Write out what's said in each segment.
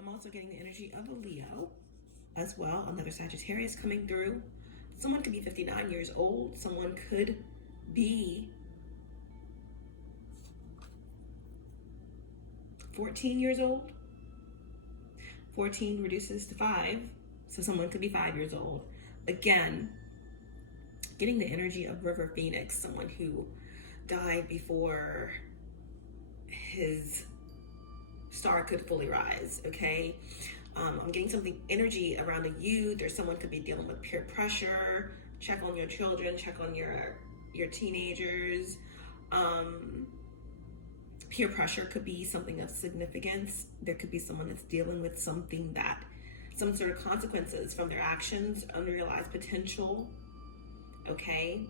I'm also getting the energy of a Leo as well, another Sagittarius coming through. Someone could be 59 years old. Someone could be 14 years old. 14 reduces to 5, so someone could be 5 years old. Again, getting the energy of River Phoenix, someone who died before his star could fully rise, okay? I'm getting something energy around a youth, or someone could be dealing with peer pressure. Check on your children, check on your teenagers. Peer pressure could be something of significance. There could be someone that's dealing with something that, some sort of consequences from their actions, unrealized potential, okay?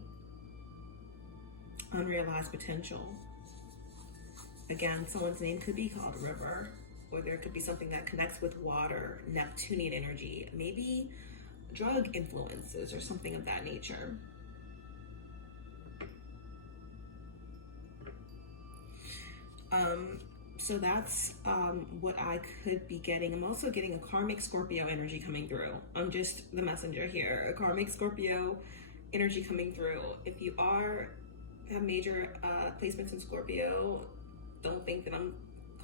Unrealized potential. Again, someone's name could be called River, or there could be something that connects with water, Neptunian energy, maybe drug influences or something of that nature. So that's what I could be getting. I'm also getting a karmic Scorpio energy coming through. I'm just the messenger here. A karmic Scorpio energy coming through. If you have major placements in Scorpio, don't think that I'm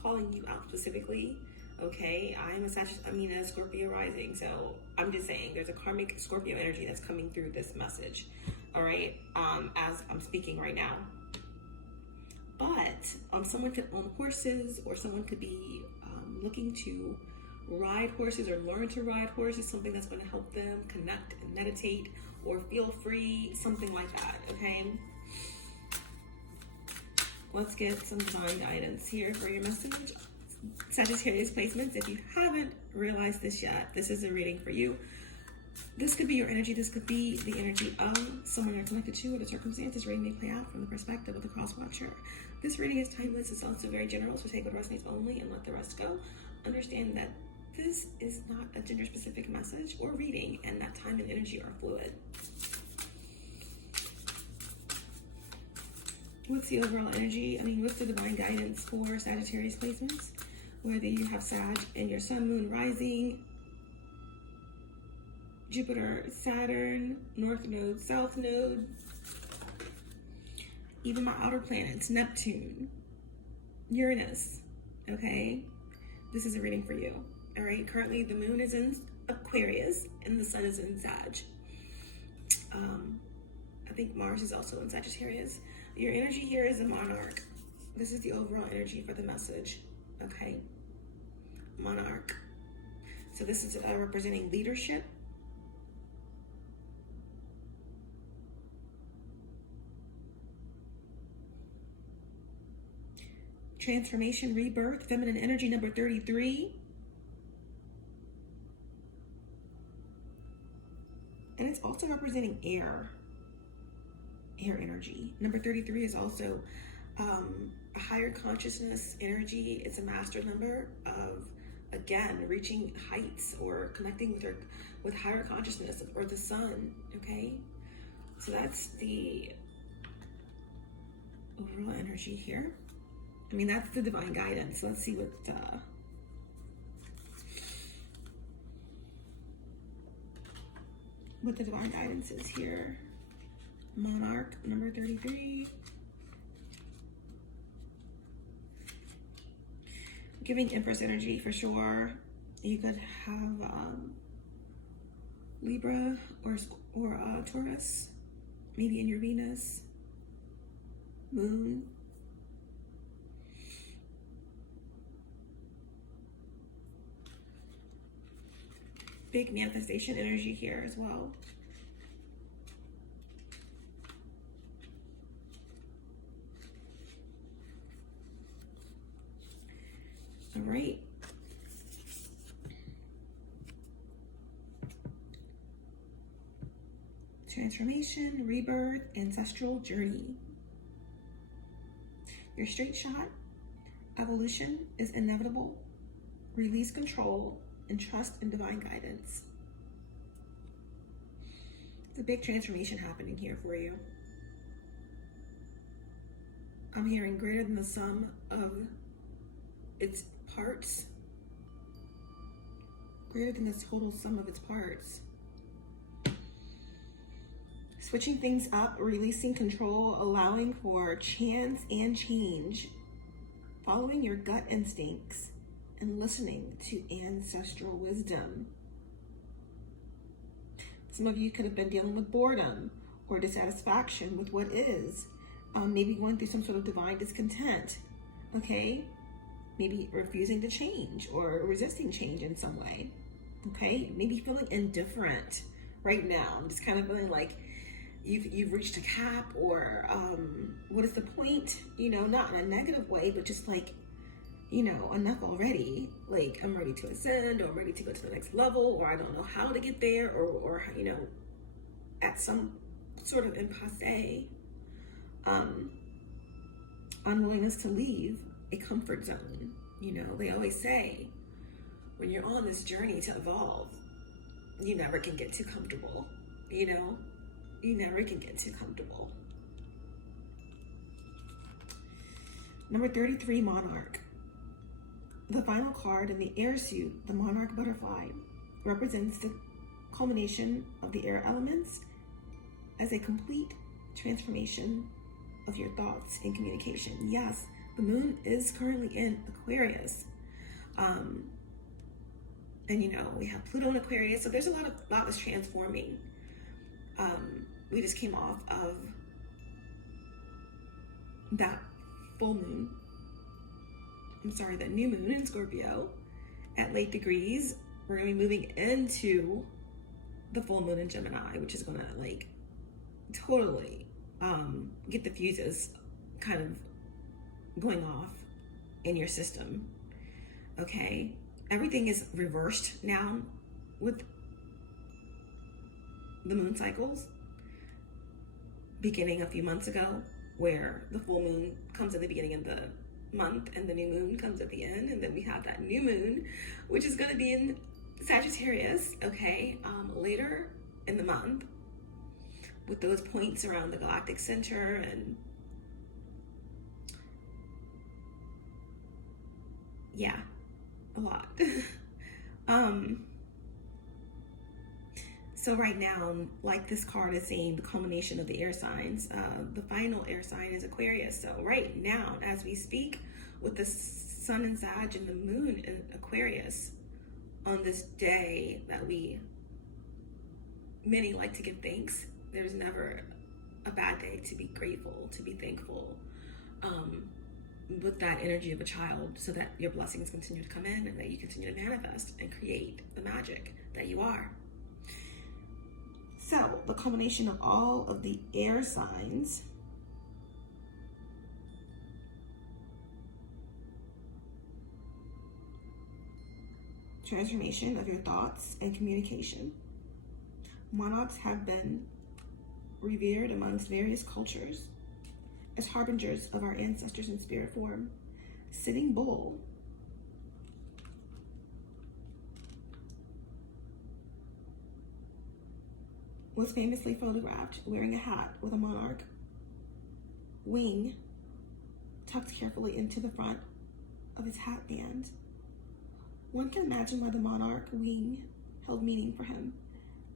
calling you out specifically, okay? I'm a Scorpio rising, so I'm just saying there's a karmic Scorpio energy that's coming through this message, all right, as I'm speaking right now. But someone could own horses, or someone could be looking to ride horses or learn to ride horses, something that's going to help them connect and meditate or feel free, something like that, okay? Let's get some divine guidance here for your message. Sagittarius placements, if you haven't realized this yet, this is a reading for you. This could be your energy. This could be the energy of someone you're connected to, or the circumstances. Reading may play out from the perspective of the cross watcher. This reading is timeless. It's also very general, so take what resonates only and let the rest go. Understand that this is not a gender-specific message or reading, and that time and energy are fluid. What's the overall energy? What's the divine guidance for Sagittarius placements? Whether you have Sag in your sun, moon, rising, Jupiter, Saturn, North Node, South Node, even my outer planets, Neptune, Uranus, okay? This is a reading for you, all right? Currently, the moon is in Aquarius and the sun is in Sag. I think Mars is also in Sagittarius. Your energy here is a monarch. This is the overall energy for the message, okay? Monarch. So this is representing leadership. Transformation, rebirth, feminine energy number 33. And it's also representing air energy. Number 33 is also a higher consciousness energy. It's a master number of, again, reaching heights or connecting with higher consciousness or the sun, okay? So that's the overall energy here. That's the divine guidance. Let's see what the divine guidance is here. Monarch, number 33. Giving Empress energy for sure. You could have Libra or Taurus, maybe in your Venus, Moon. Big manifestation energy here as well. All right. Transformation, rebirth, ancestral journey. Your straight shot. Evolution is inevitable. Release control and trust in divine guidance. It's a big transformation happening here for you. I'm hearing greater than the sum of its parts. greater than the total sum of its parts. Switching things up, releasing control, allowing for chance and change, following your gut instincts, and listening to ancestral wisdom. Some of you could have been dealing with boredom or dissatisfaction with what is. Maybe going through some sort of divine discontent, okay? Maybe refusing to change or resisting change in some way, okay? Maybe feeling indifferent right now. I'm just kind of feeling like you've reached a cap, or what is the point? You know, not in a negative way, but just like, you know, enough already. Like, I'm ready to ascend, or I'm ready to go to the next level, or I don't know how to get there, or you know, at some sort of impasse. Unwillingness to leave a comfort zone. You know, they always say, when you're on this journey to evolve, you never can get too comfortable, you know? You never can get too comfortable. Number 33, Monarch. The final card in the air suit, the Monarch butterfly, represents the culmination of the air elements as a complete transformation of your thoughts and communication. Yes, the moon is currently in Aquarius. And you know, we have Pluto in Aquarius, so there's a lot that's transforming. We just came off of that full moon. The new moon in Scorpio at late degrees. We're gonna be moving into the full moon in Gemini, which is gonna like totally get the fuses kind of going off in your system. Okay, everything is reversed now with the moon cycles, beginning a few months ago, where the full moon comes at the beginning of the month and the new moon comes at the end, and then we have that new moon, which is going to be in Sagittarius, okay, later in the month, with those points around the galactic center, and yeah, a lot. So right now, like this card is saying, the culmination of the air signs, the final air sign is Aquarius. So right now, as we speak, with the sun in Sag and the moon in Aquarius, on this day that many like to give thanks. There's never a bad day to be grateful, to be thankful, with that energy of a child, so that your blessings continue to come in and that you continue to manifest and create the magic that you are. So, the culmination of all of the air signs transformation of your thoughts and communication. Monarchs have been revered amongst various cultures as harbingers of our ancestors in spirit form. Sitting Bull was famously photographed wearing a hat with a monarch wing tucked carefully into the front of his hat band. One can imagine why the monarch wing held meaning for him,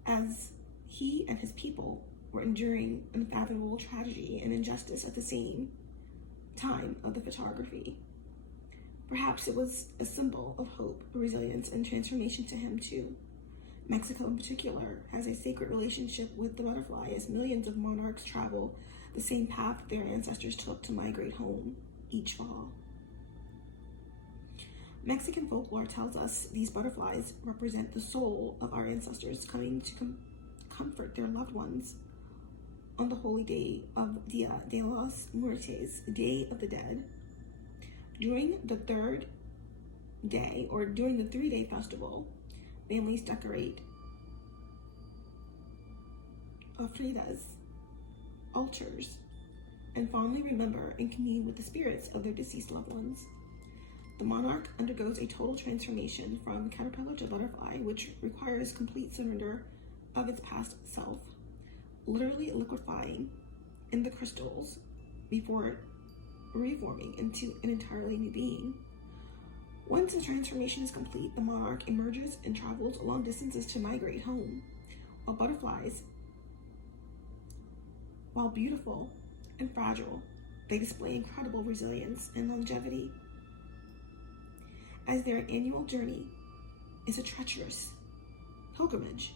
as he and his people were enduring unfathomable tragedy and injustice at the same time of the photography. Perhaps it was a symbol of hope, resilience, and transformation to him too. Mexico in particular has a sacred relationship with the butterfly, as millions of monarchs travel the same path their ancestors took to migrate home each fall. Mexican folklore tells us these butterflies represent the soul of our ancestors coming to comfort their loved ones on the holy day of Dia de los Muertos, Day of the Dead. During the third day, or during the 3-day festival, families decorate ofrendas, altars, and fondly remember and commune with the spirits of their deceased loved ones. The monarch undergoes a total transformation from caterpillar to butterfly, which requires complete surrender of its past self, literally liquefying in the crystals before reforming into an entirely new being. Once the transformation is complete, the monarch emerges and travels long distances to migrate home, while butterflies, while beautiful and fragile, they display incredible resilience and longevity, as their annual journey is a treacherous pilgrimage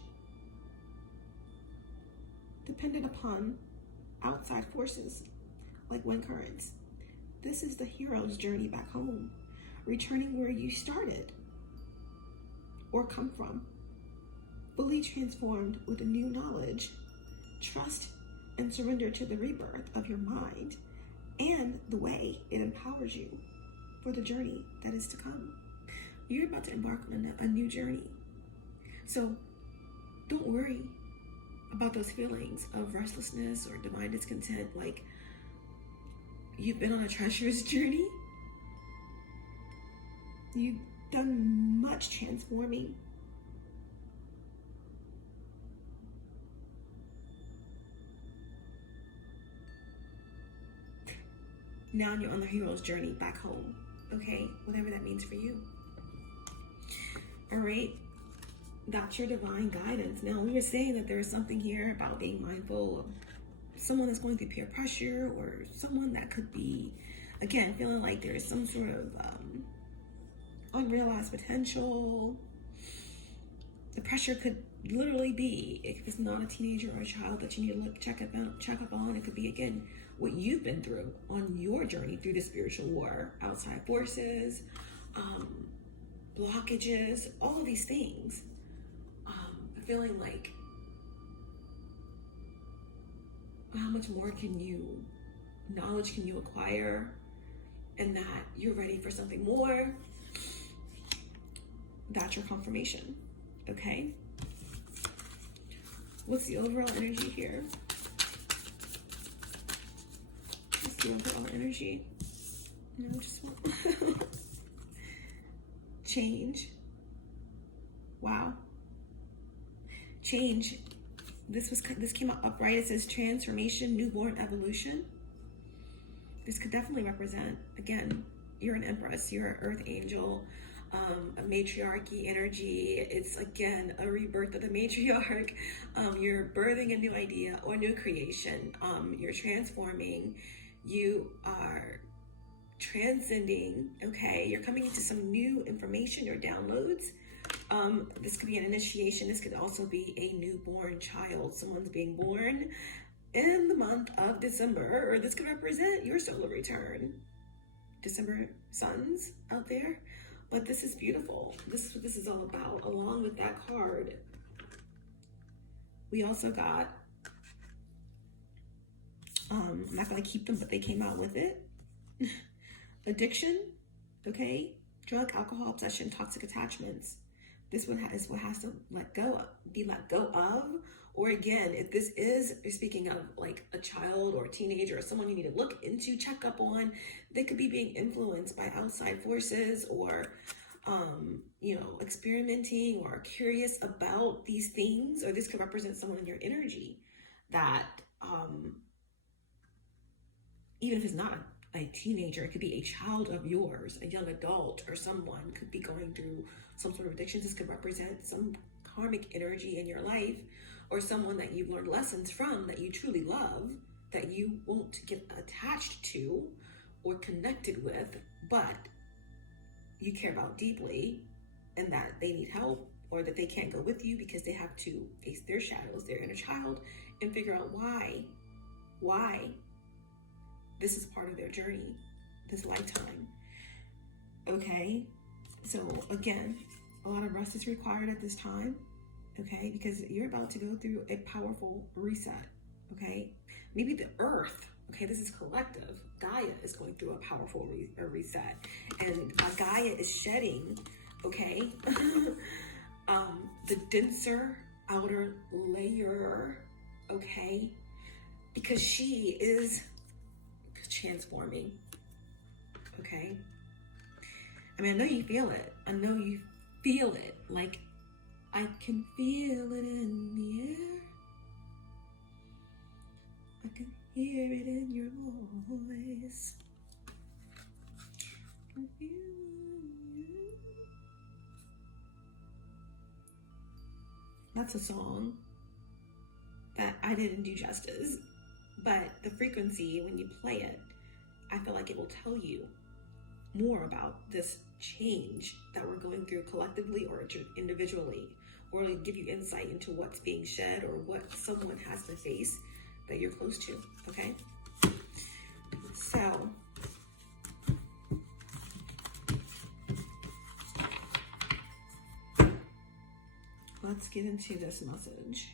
dependent upon outside forces like wind currents. This is the hero's journey back home, returning where you started or come from, fully transformed with a new knowledge, trust, and surrender to the rebirth of your mind and the way it empowers you for the journey that is to come. You're about to embark on a new journey. So don't worry about those feelings of restlessness or divine discontent. Like, you've been on a treacherous journey. You've done much transforming. Now you're on the hero's journey back home, okay? Whatever that means for you. All right, that's your divine guidance. Now, we were saying that there's something here about being mindful of someone that's going through peer pressure, or someone that could be, again, feeling like there's some sort of unrealized potential. The pressure could literally be, if it's not a teenager or a child that you need to check up on, it could be, again, what you've been through on your journey through the spiritual war, outside forces, blockages, all of these things. Feeling like, how much more knowledge can you acquire, and that you're ready for something more. That's your confirmation, okay? What's the overall energy here? What's the overall energy? No, just one. Change. Wow. Change. This came up upright. It says transformation, newborn evolution. This could definitely represent, again, you're an empress, you're an earth angel, a matriarchy energy. It's, again, a rebirth of the matriarch. You're birthing a new idea or new creation. You're transforming. You are transcending, okay? You're coming into some new information or downloads. This could be an initiation. This could also be a newborn child. Someone's being born in the month of December, or this could represent your solar return. December suns out there. But this is beautiful. This is what this is all about. Along with that card, we also got, I'm not going to keep them, but they came out with it. Addiction, okay? Drug, alcohol, obsession, toxic attachments. This one is what has to be let go of. Or again, if this is, speaking of like a child or a teenager or someone you need to look into, check up on, they could be being influenced by outside forces, or, experimenting or curious about these things. Or this could represent someone in your energy that, even if it's not a teenager, it could be a child of yours, a young adult, or someone could be going through some sort of addiction. This could represent some karmic energy in your life, or someone that you've learned lessons from, that you truly love, that you won't get attached to or connected with, but you care about deeply, and that they need help, or that they can't go with you because they have to face their shadows, their inner child, and figure out why this is part of their journey, this lifetime. Okay, so again, a lot of rest is required at this time, okay, because you're about to go through a powerful reset, okay? Maybe the earth, okay, this is collective. Gaia is going through a powerful reset, and Gaia is shedding, okay, the denser outer layer, okay, because she is transforming, okay? I mean, I know you feel it. I know you feel it. Like, I can feel it in the air. I can hear it in your voice. I can feel it in your That's a song that I didn't do justice, but the frequency, when you play it, I feel like it will tell you more about this change that we're going through collectively or individually, or like give you insight into what's being shed or what someone has to face that you're close to, okay? So, let's get into this message.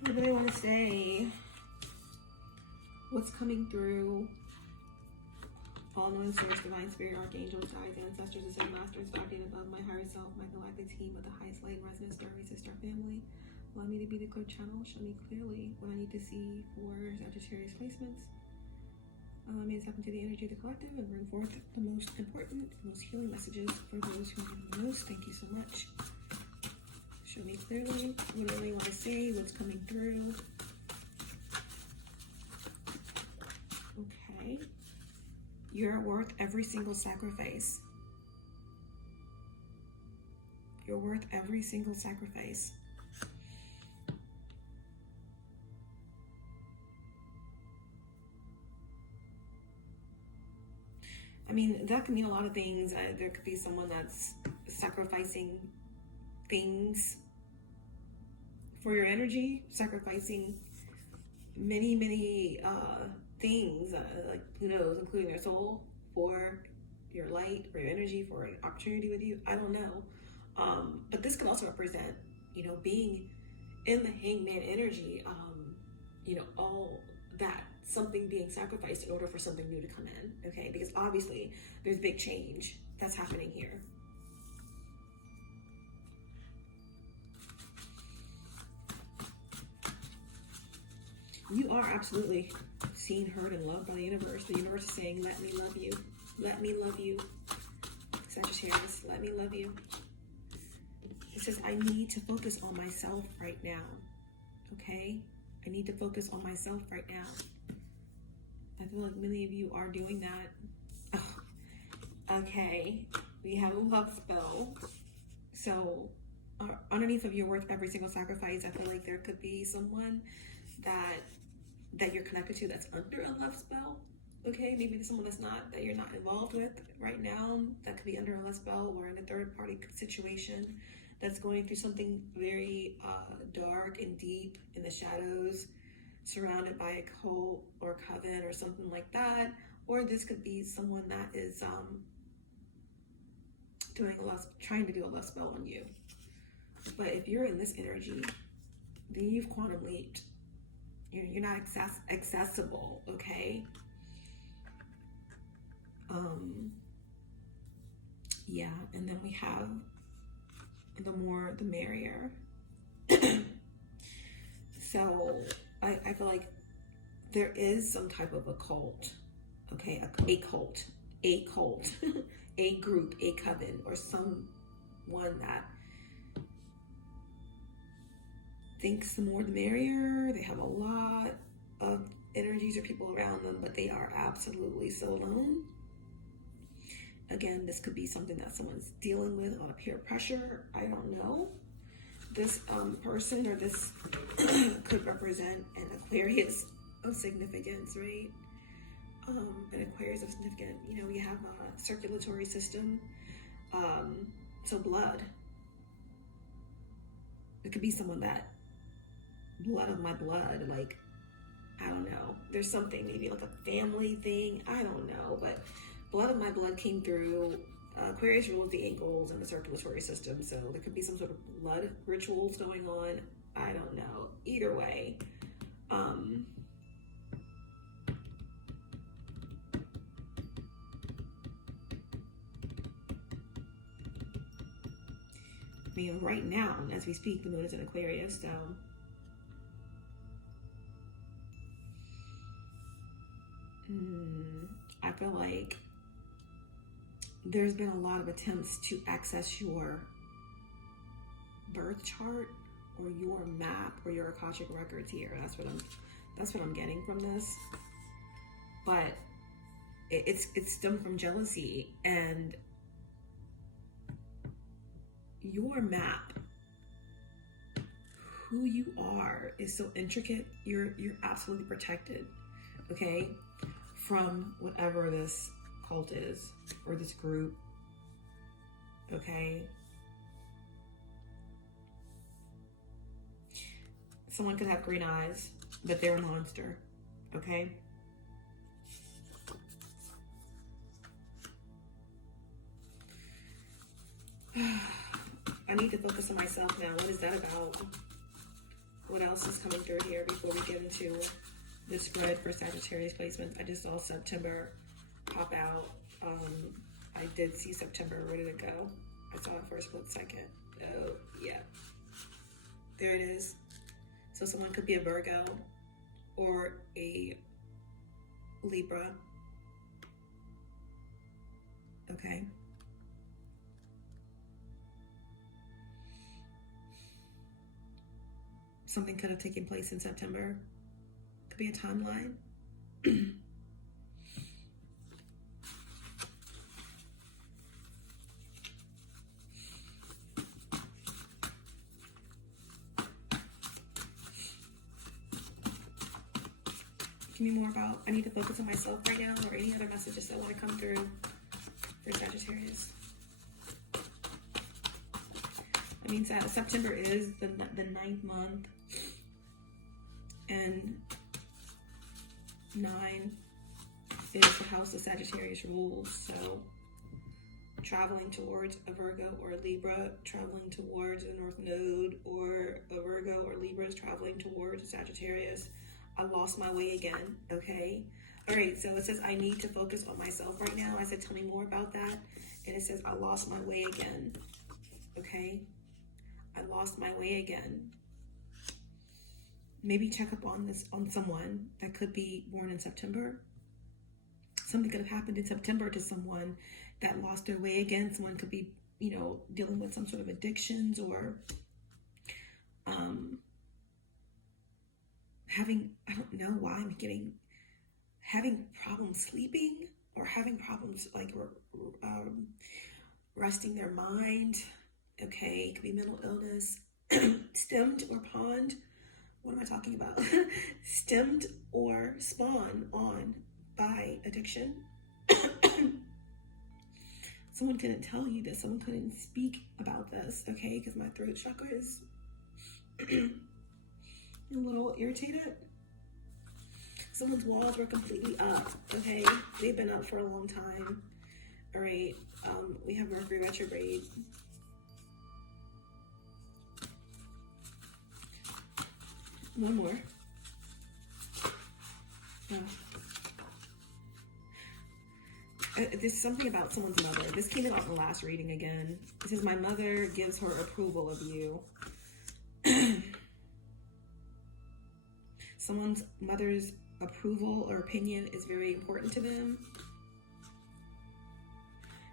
What do they want to say? What's coming through? All knowing source, divine spirit, archangels, guides, ancestors, ascended masters, guardian above, my higher self, my galactic team of the highest light, resonance, star race, star family. Allow me to be the clear channel. Show me clearly what I need to see for Sagittarius placements. Allow me to tap into the energy of the collective and bring forth the most important, most healing messages for those who need the most. Thank you so much. Show me clearly what do they want to see, what's coming through. Okay. You're worth every single sacrifice. You're worth every single sacrifice. I mean, that can mean a lot of things. There could be someone that's sacrificing things for your energy, sacrificing many things, like who knows, including their soul for your light, for your energy, for an opportunity with you. I don't know. But this can also represent, you know, being in the hangman energy, you know, all that, something being sacrificed in order for something new to come in, okay? Because obviously there's big change that's happening here. You are absolutely seen, heard, and loved by the universe. The universe is saying, let me love you. Let me love you. Sagittarius, let me love you. It says, I need to focus on myself right now. Okay? I need to focus on myself right now. I feel like many of you are doing that. Oh, okay. We have a love spell. So, underneath of your worth every single sacrifice, I feel like there could be someone that you're connected to that's under a love spell. Okay, maybe there's someone that you're not involved with right now that could be under a love spell, or in a third party situation that's going through something very dark and deep in the shadows, surrounded by a cult or coven or something like that. Or this could be someone that is trying to do a love spell on you. But if you're in this energy, then you've quantum leaped. You're not accessible, okay? Yeah, and then we have the more the merrier. So I feel like there is some type of a cult, okay? A cult, a group, a coven, or someone that thinks the more the merrier. They have a lot of energies or people around them, but they are absolutely so alone. Again, this could be something that someone's dealing with, a lot of peer pressure. I don't know. This person or this could represent an Aquarius of significance, right? An Aquarius of significance. You know, we have a circulatory system, so blood. It could be someone that blood of my blood, like, I don't know. There's something, maybe like a family thing. I don't know, but blood of my blood came through. Aquarius rules the ankles and the circulatory system, so there could be some sort of blood rituals going on. I don't know. Either way, I mean, right now, as we speak, the moon is in Aquarius, so I feel like there's been a lot of attempts to access your birth chart or your map or your Akashic records here. That's what I'm getting from this. but it's stemmed from jealousy, and your map, who you are, is so intricate. You're absolutely protected, okay, from whatever this cult is or this group, okay. Someone could have green eyes, but they're a monster, okay. I need to focus on myself now. What is that about? What else is coming through here before we get into the spread for Sagittarius placements? I just saw September pop out. I did see September. Where did it go? I saw it for a split second. Oh, yeah. There it is. So someone could be a Virgo or a Libra. Okay. Something could have taken place in September. Could be a timeline. Give me more about, I need to focus on myself right now, or any other messages that want to come through for Sagittarius. That means that September is the 9th month, and 9 is the house of Sagittarius rules. So traveling towards a Virgo or a Libra, traveling towards a North Node, or a Virgo or Libra is traveling towards a Sagittarius. I lost my way again, okay? All right, so it says I need to focus on myself right now. I said, tell me more about that. And it says, I lost my way again, okay? I lost my way again. Maybe check up on someone that could be born in September. Something could have happened in September to someone that lost their way again. Someone could be, you know, dealing with some sort of addictions, or having, I don't know why I'm having problems sleeping, or having problems like resting their mind. Okay, it could be mental illness, stemmed or pawned. What am I talking about? Stemmed or spawned on by addiction. Someone couldn't tell you this. Someone couldn't speak about this, okay? Because my throat chakra is a little irritated. Someone's walls were completely up, okay? They've been up for a long time. All right, we have Mercury retrograde. One more. There's something about someone's mother. This came out in the last reading again. It says, my mother gives her approval of you. Someone's mother's approval or opinion is very important to them.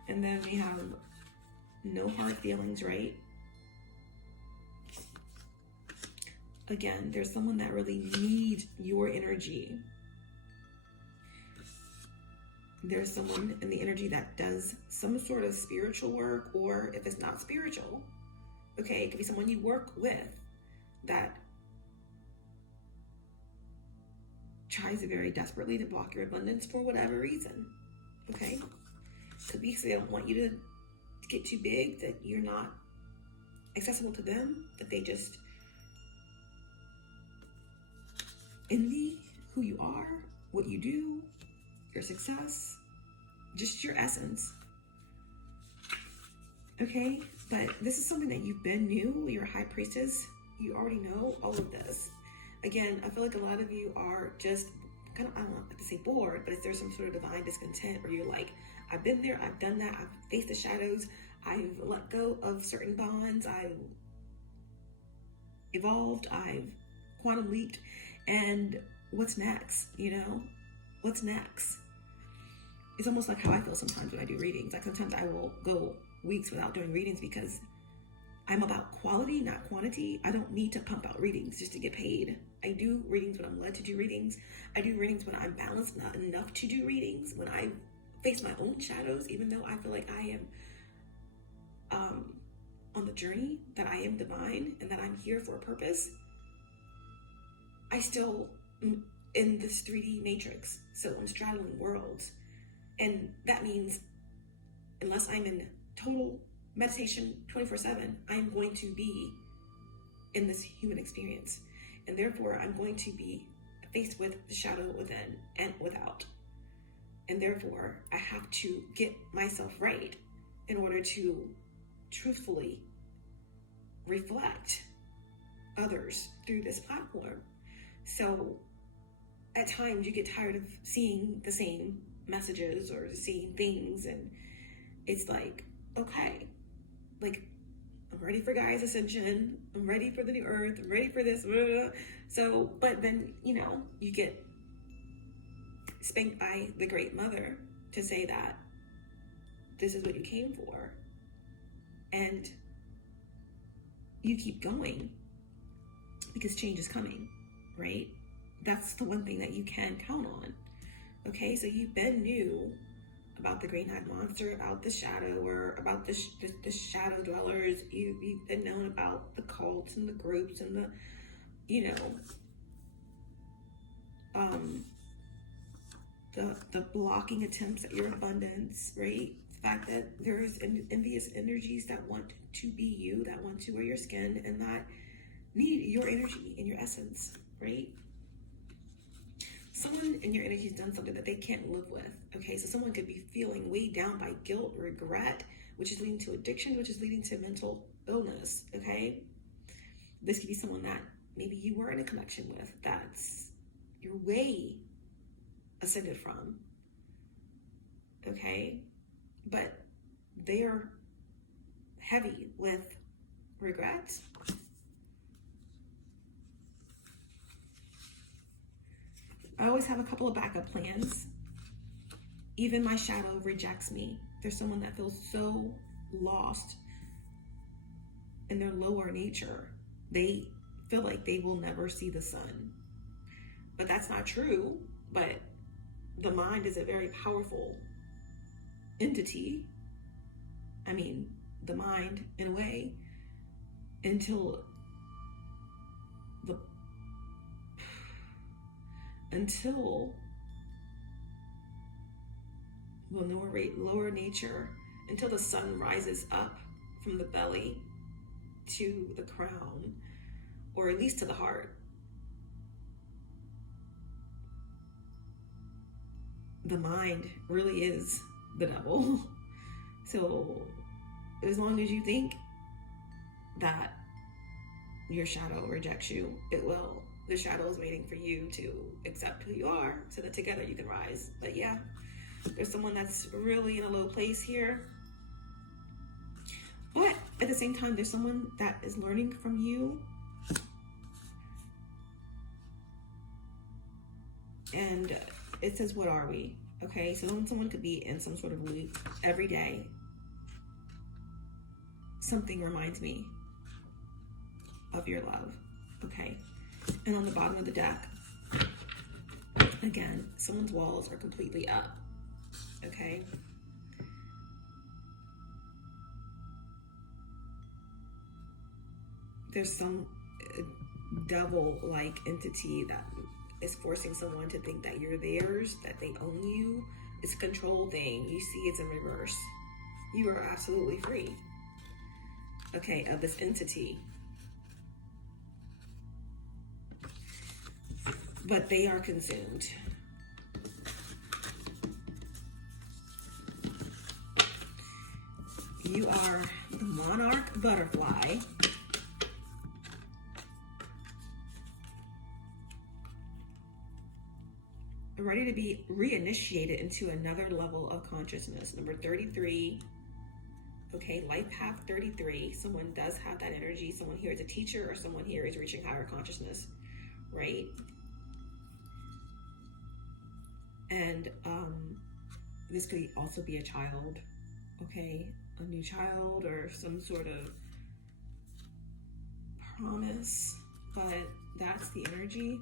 And then we have no hard feelings, right? Again, there's someone that really needs your energy. There's someone in the energy that does some sort of spiritual work, or if it's not spiritual, okay, it could be someone you work with that tries very desperately to block your abundance for whatever reason, okay? Could be because they don't want you to get too big, that you're not accessible to them, that they just envy who you are, what you do, your success, just your essence, okay? But this is something that you've been knew. You're a high priestess. You already know all of this. Again, I feel like a lot of you are just kind of, I don't want to say bored, but there's some sort of divine discontent where you're like, I've been there, I've done that, I've faced the shadows, I've let go of certain bonds, I've evolved, I've quantum leaped, and what's next, you know? What's next? It's almost like how I feel sometimes when I do readings. Like sometimes I will go weeks without doing readings because I'm about quality, not quantity. I don't need to pump out readings just to get paid. I do readings when I'm led to do readings. I do readings when I'm balanced, not enough to do readings. When I face my own shadows, even though I feel like I am on the journey, that I am divine and that I'm here for a purpose, I still am in this 3D matrix. So I'm straddling worlds. And that means unless I'm in total meditation 24/7, I'm going to be in this human experience. And therefore, I'm going to be faced with the shadow within and without. And therefore, I have to get myself right in order to truthfully reflect others through this platform. So at times you get tired of seeing the same messages or seeing things, and it's like, okay, like, I'm ready for Gaia's ascension, I'm ready for the new earth, I'm ready for this, blah, blah, blah. So, but then, you know, you get spanked by the Great Mother to say that this is what you came for, and you keep going because change is coming, right? That's the one thing that you can count on. Okay, so you've been new about the green-eyed monster, about the shadow, or about the shadow dwellers. You've been known about the cults and the groups and the, you know, the blocking attempts at your abundance, right? The fact that there's envious energies that want to be you, that want to wear your skin, and that need your energy and your essence, right? Someone in your energy has done something that they can't live with, okay? So someone could be feeling weighed down by guilt, regret, which is leading to addiction, which is leading to mental illness, okay? This could be someone that maybe you were in a connection with that's you're way ascended from, okay? But they're heavy with regret. I always have a couple of backup plans. Even my shadow rejects me. There's someone that feels so lost in their lower nature. They feel like they will never see the sun. But that's not true. But the mind is a very powerful entity. I mean, the mind, in a way, until the lower nature, until the sun rises up from the belly to the crown, or at least to the heart. The mind really is the devil. So as long as you think that your shadow rejects you, it will. The shadow is waiting for you to accept who you are so that together you can rise. But yeah, there's someone that's really in a low place here. But at the same time, there's someone that is learning from you. And it says, what are we? Okay, so someone could be in some sort of loop every day. Something reminds me of your love, okay? And on the bottom of the deck, again, someone's walls are completely up, okay? There's some devil-like entity that is forcing someone to think that you're theirs, that they own you. It's a control thing. You see it's in reverse. You are absolutely free, okay, of this entity. But they are consumed. You are the monarch butterfly. Ready to be reinitiated into another level of consciousness. Number 33. Okay, life path 33. Someone does have that energy. Someone here is a teacher, or someone here is reaching higher consciousness, right? And this could also be a child, okay? A new child, or some sort of promise but that's the energy.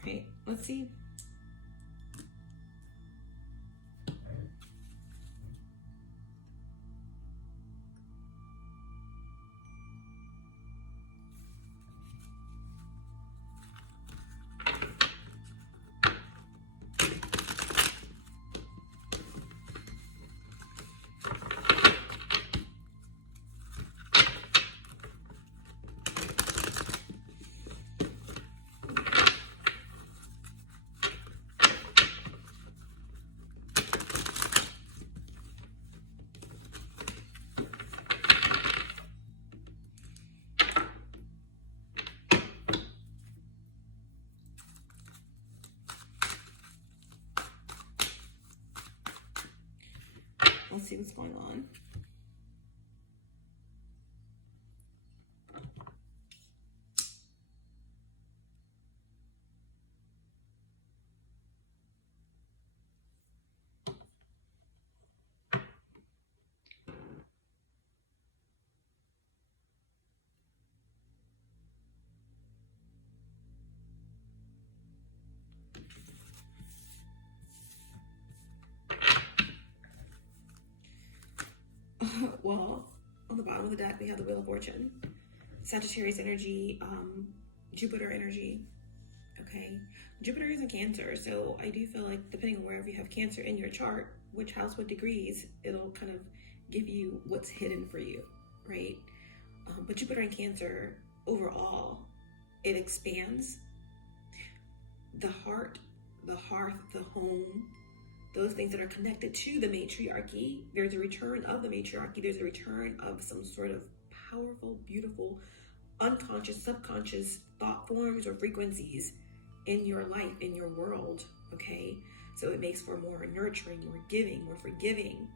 Okay, let's see. Let's see what's going on. Well, on the bottom of the deck, we have the Wheel of Fortune, Sagittarius energy, Jupiter energy. Okay, Jupiter is in Cancer, so I do feel like depending on wherever you have Cancer in your chart, which house, what degrees, it'll kind of give you what's hidden for you, right? But Jupiter in Cancer, overall, it expands the heart, the hearth, the home, those things that are connected to the matriarchy. There's a return of the matriarchy. There's a return of some sort of powerful, beautiful, unconscious, subconscious thought forms or frequencies in your life, in your world, okay? So it makes for more nurturing, more giving, more forgiving,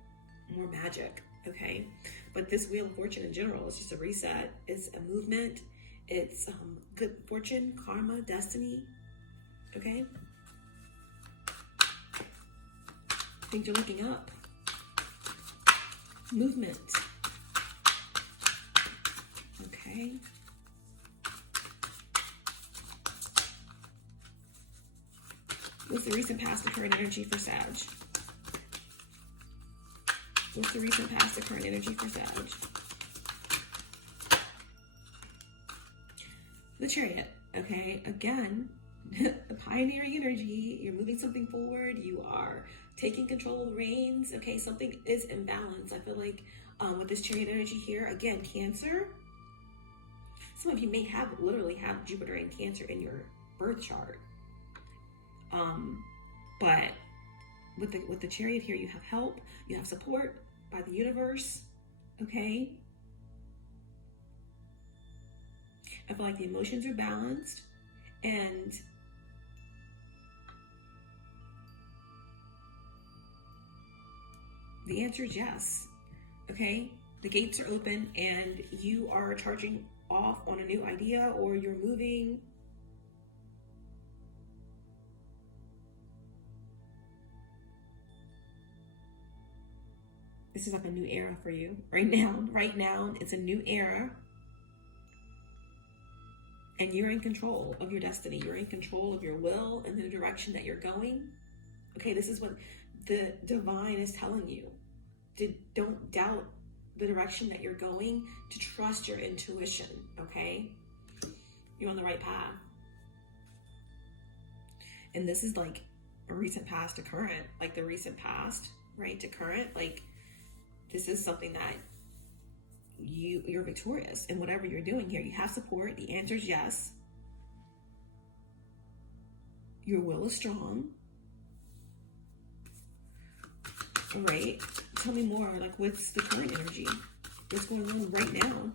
more magic, okay? But this Wheel of Fortune in general is just a reset. It's a movement. It's good fortune, karma, destiny, okay? Things are looking up. Movement. Okay. What's the recent past and current energy for Sag? What's the recent past and current energy for Sag? The Chariot. Okay. Again, the pioneering energy. You're moving something forward. You are taking control of the reins. Okay, something is in balance. I feel like with this Chariot energy here, again, Cancer. Some of you may literally have Jupiter and Cancer in your birth chart. But with the Chariot here, you have help, you have support by the universe. Okay. I feel like the emotions are balanced, and the answer is yes. Okay, the gates are open and you are charging off on a new idea, or you're moving. This is like a new era for you right now. Right now, it's a new era. And you're in control of your destiny. You're in control of your will and the direction that you're going. Okay, this is what the divine is telling you. Don't doubt the direction that you're going, to trust your intuition, okay? You're on the right path. And this is like a recent past to current, like the recent past, right, to current. Like, this is something that you're victorious in whatever you're doing here. You have support. The answer is yes. Your will is strong. All right. tell me more, like what's the current energy? What's going on right now?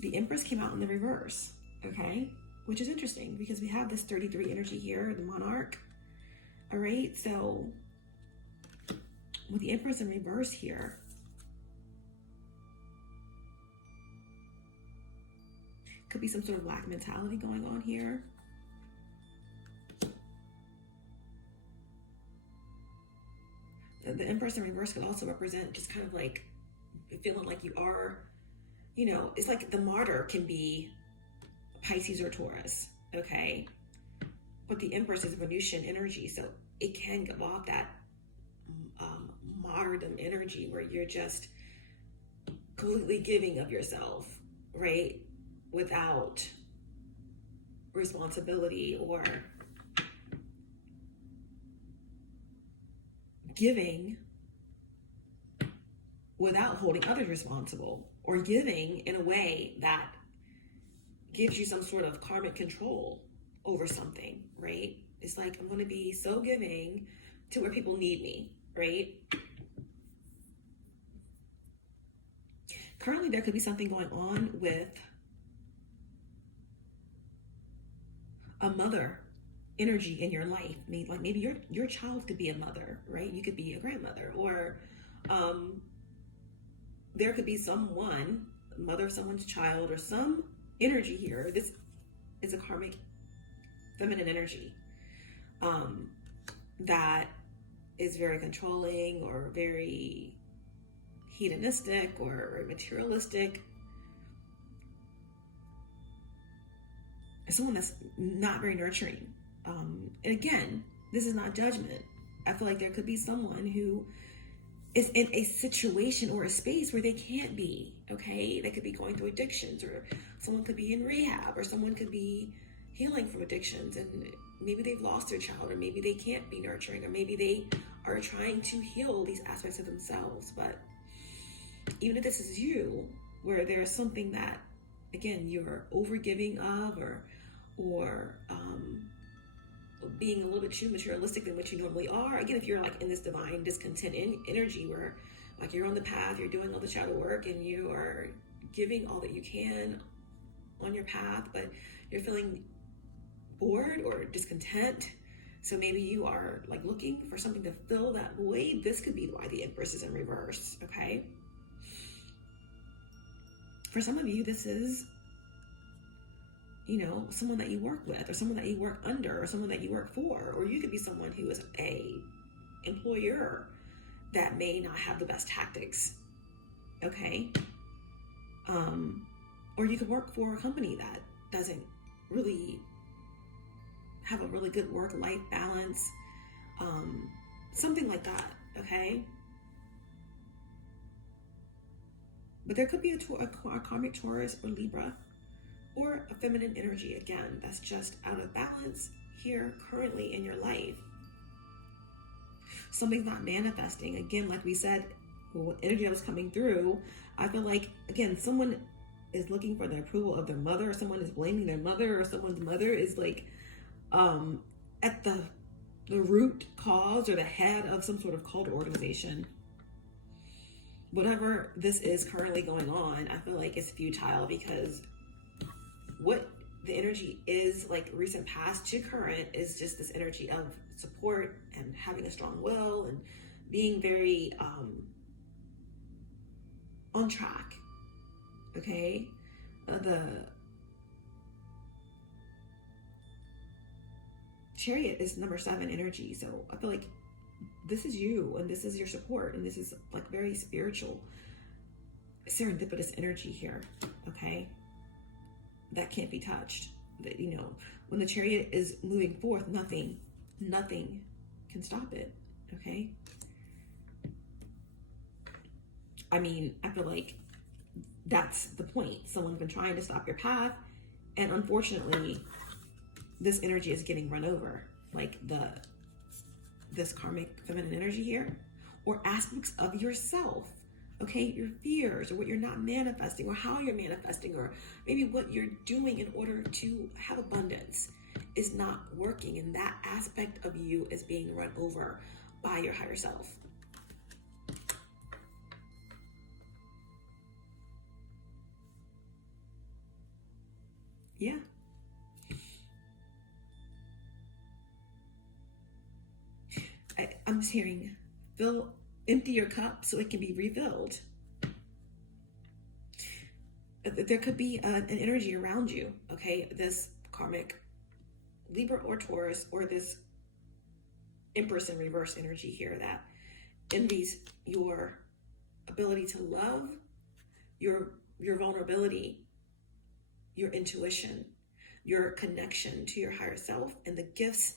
The Empress came out in the reverse, okay? Which is interesting because we have this 33 energy here, the Monarch. All right, so with the Empress in reverse here, could be some sort of lack mentality going on here. The Empress in reverse could also represent just kind of like feeling like you are, you know, it's like the Martyr can be Pisces or Taurus, okay? But the Empress is Venusian energy, so it can give off that martyrdom energy where you're just completely giving of yourself, right? Without responsibility, or giving without holding others responsible, or giving in a way that gives you some sort of karmic control over something, right? It's like, I'm going to be so giving to where people need me, right? Currently, there could be something going on with a mother energy in your life. Like maybe your child could be a mother, right? You could be a grandmother, or there could be someone, mother of someone's child, or some energy here. This is a karmic feminine energy that is very controlling, or very hedonistic, or materialistic. Someone that's not very nurturing. And again, this is not judgment. I feel like there could be someone who is in a situation or a space where they can't be, okay? They could be going through addictions, or someone could be in rehab, or someone could be healing from addictions, and maybe they've lost their child, or maybe they can't be nurturing, or maybe they are trying to heal these aspects of themselves. But even if this is you, where there's something that, again, you're overgiving of, or being a little bit too materialistic than what you normally are. Again, if you're like in this divine discontent energy where like you're on the path, you're doing all the shadow work, and you are giving all that you can on your path, but you're feeling bored or discontent. So maybe you are like looking for something to fill that void. This could be why the Empress is in reverse, okay? For some of you, this is, you know, someone that you work with, or someone that you work under, or someone that you work for, or you could be someone who is a employer that may not have the best tactics, okay? Or you could work for a company that doesn't really have a really good work-life balance, something like that, okay? But there could be a karmic Taurus or Libra, or a feminine energy, again, that's just out of balance here currently in your life. Something's not manifesting. Again, like we said, what energy that was coming through, I feel like, again, someone is looking for the approval of their mother, or someone is blaming their mother, or someone's mother is like at the root cause or the head of some sort of cult organization. Whatever this is currently going on, I feel like it's futile, because what the energy is, like recent past to current, is just this energy of support and having a strong will and being very on track, okay? The Chariot is number 7 energy, so I feel like this is you, and this is your support, and this is like very spiritual, serendipitous energy here, okay? That can't be touched. That, you know, when the Chariot is moving forth, nothing can stop it, okay? I mean, I feel like that's the point. Someone's been trying to stop your path, and unfortunately, this energy is getting run over. Like this karmic feminine energy here, or aspects of yourself, okay? Your fears, or what you're not manifesting, or how you're manifesting, or maybe what you're doing in order to have abundance is not working, and that aspect of you is being run over by your higher self. Yeah. I'm just hearing, empty your cup so it can be refilled. There could be an energy around you, okay? This karmic Libra or Taurus, or this Empress in reverse energy here that envies your ability to love, your vulnerability, your intuition, your connection to your higher self, and the gifts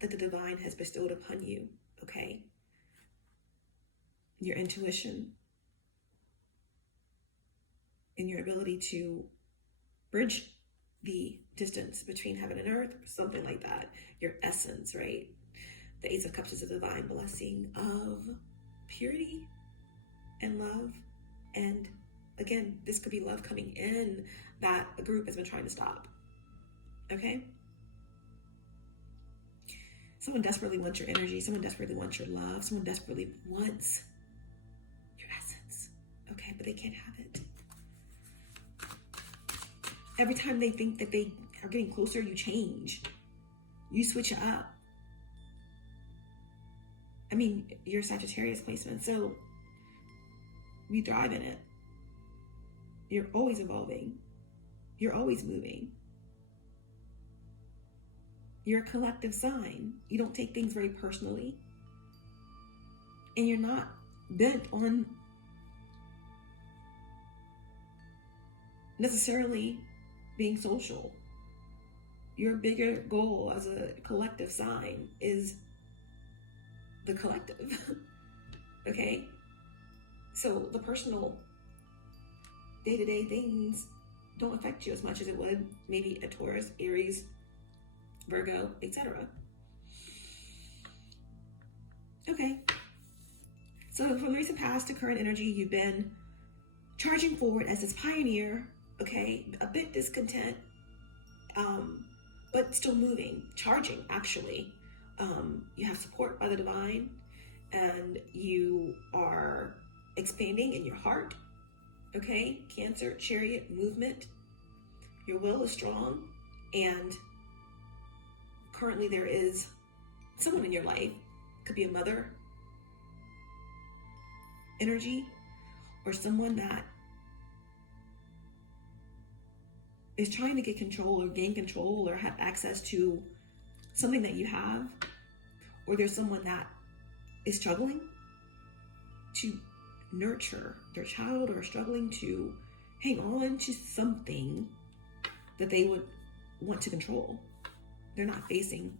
that the divine has bestowed upon you, okay? Your intuition and your ability to bridge the distance between heaven and earth, something like that. Your essence, right? The Ace of Cups is a divine blessing of purity and love. And again, this could be love coming in that a group has been trying to stop, okay? Someone desperately wants your energy. Someone desperately wants your love. Someone desperately wants your essence, okay? But they can't have it. Every time they think that they are getting closer, you change. You switch it up. I mean, you're Sagittarius placement, so you thrive in it. You're always evolving. You're always moving. You're a collective sign. You don't take things very personally. And you're not bent on necessarily being social. Your bigger goal as a collective sign is the collective, okay? So the personal day-to-day things don't affect you as much as it would maybe a Taurus, Aries, Virgo, etc. Okay. So from the recent past to current energy, you've been charging forward as this pioneer, okay? A bit discontent, but still moving, charging actually. You have support by the divine, and you are expanding in your heart, okay? Cancer, Chariot, movement. Your will is strong, and currently there is someone in your life, could be a mother energy, or someone that is trying to get control or gain control or have access to something that you have, or there's someone that is struggling to nurture their child or struggling to hang on to something that they would want to control. They're not facing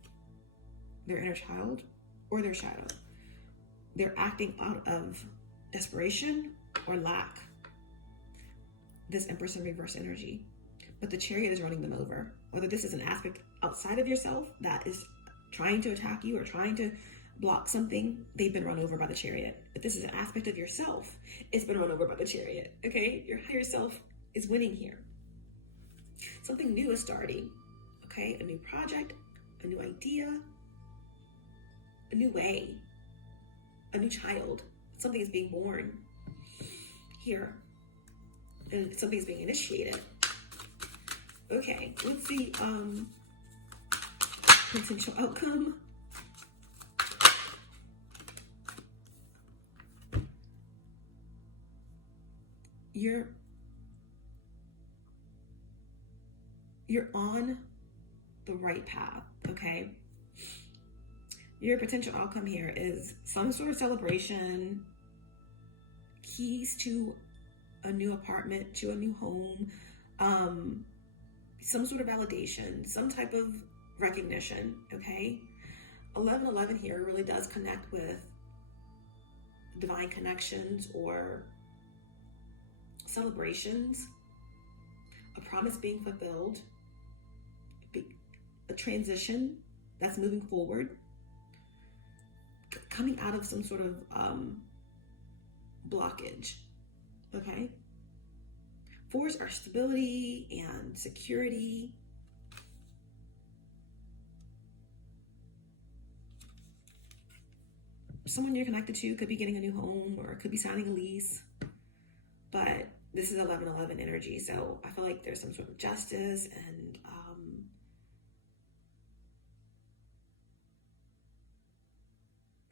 their inner child or their shadow. They're acting out of desperation or lack. This Empress in reverse energy. But the Chariot is running them over. Whether this is an aspect outside of yourself that is trying to attack you or trying to block something, they've been run over by the Chariot. If this is an aspect of yourself, it's been run over by the Chariot, okay? Your higher self is winning here. Something new is starting, okay? A new project, a new idea, a new way, a new child. Something is being born here, and something's being initiated. Okay, let's see, potential outcome. You're on the right path, okay? Your potential outcome here is some sort of celebration, keys to a new apartment, to a new home, some sort of validation, some type of recognition, okay? 1111 here really does connect with divine connections or celebrations, a promise being fulfilled, a transition that's moving forward, coming out of some sort of blockage, okay? Fours are stability and security. someone you're connected to could be getting a new home or could be signing a lease. But this is 11-11 energy, so I feel like there's some sort of justice and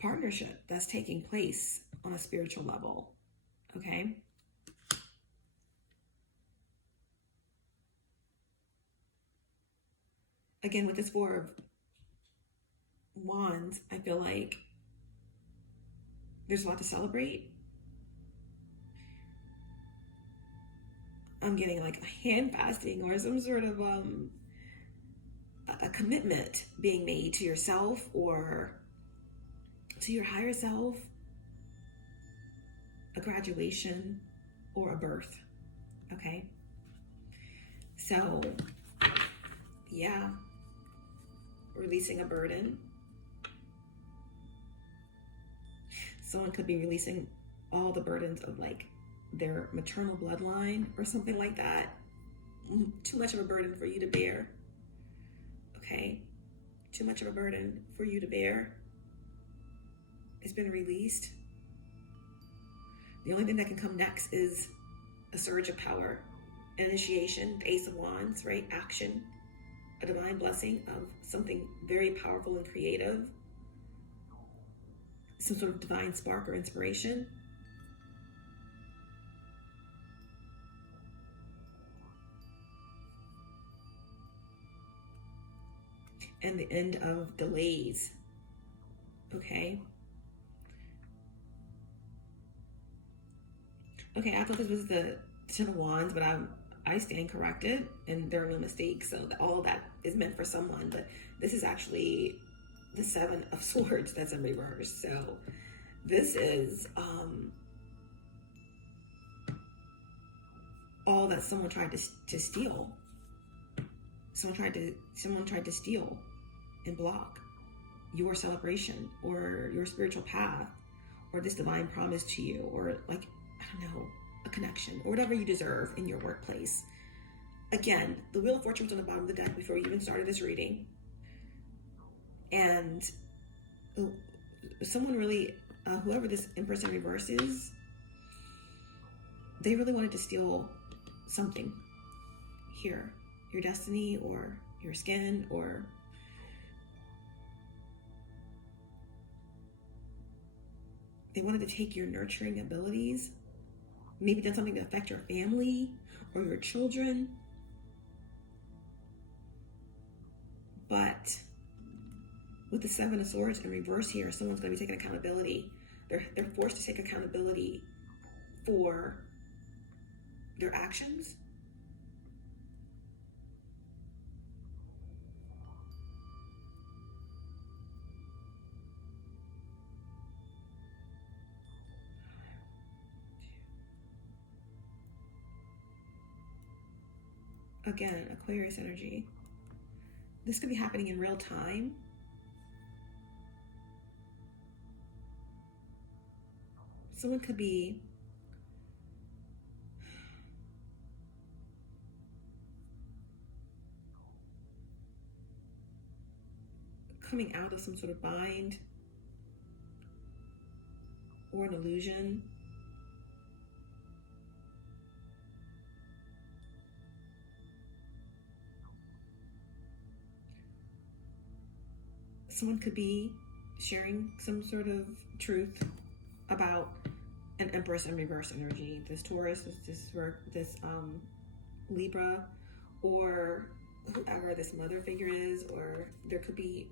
partnership that's taking place on a spiritual level, okay? Again, with this Four of Wands, I feel like there's a lot to celebrate. I'm getting like a hand fasting or some sort of a commitment being made to yourself or to your higher self, a graduation or a birth, okay? So, yeah, releasing a burden. Someone could be releasing all the burdens of like their maternal bloodline or something like that. Too much of a burden for you to bear, okay? Too much of a burden for you to bear. It's been released. The only thing that can come next is a surge of power, initiation, the Ace of Wands, right? Action, a divine blessing of something very powerful and creative, some sort of divine spark or inspiration. And the end of delays, okay? Okay, I thought this was the Ten of Wands, but I stand corrected, and there are no mistakes. So all of that is meant for someone, but this is actually the Seven of Swords that's in reverse. So this is all that someone tried to steal. Someone tried to steal and block your celebration or your spiritual path or this divine promise to you, or like, I don't know, a connection or whatever you deserve in your workplace. Again, the Wheel of Fortune was on the bottom of the deck before we even started this reading. And someone really, whoever this Empress in reverse is, they really wanted to steal something here. Your destiny or your skin, or they wanted to take your nurturing abilities, maybe done something to affect your family or your children. But with the Seven of Swords in reverse here, someone's going to be taking accountability. They're forced to take accountability for their actions. Again, Aquarius energy. This could be happening in real time. Someone could be coming out of some sort of bind or an illusion. Someone could be sharing some sort of truth about an Empress in reverse energy. This Taurus, this Libra, or whoever this mother figure is, or there could be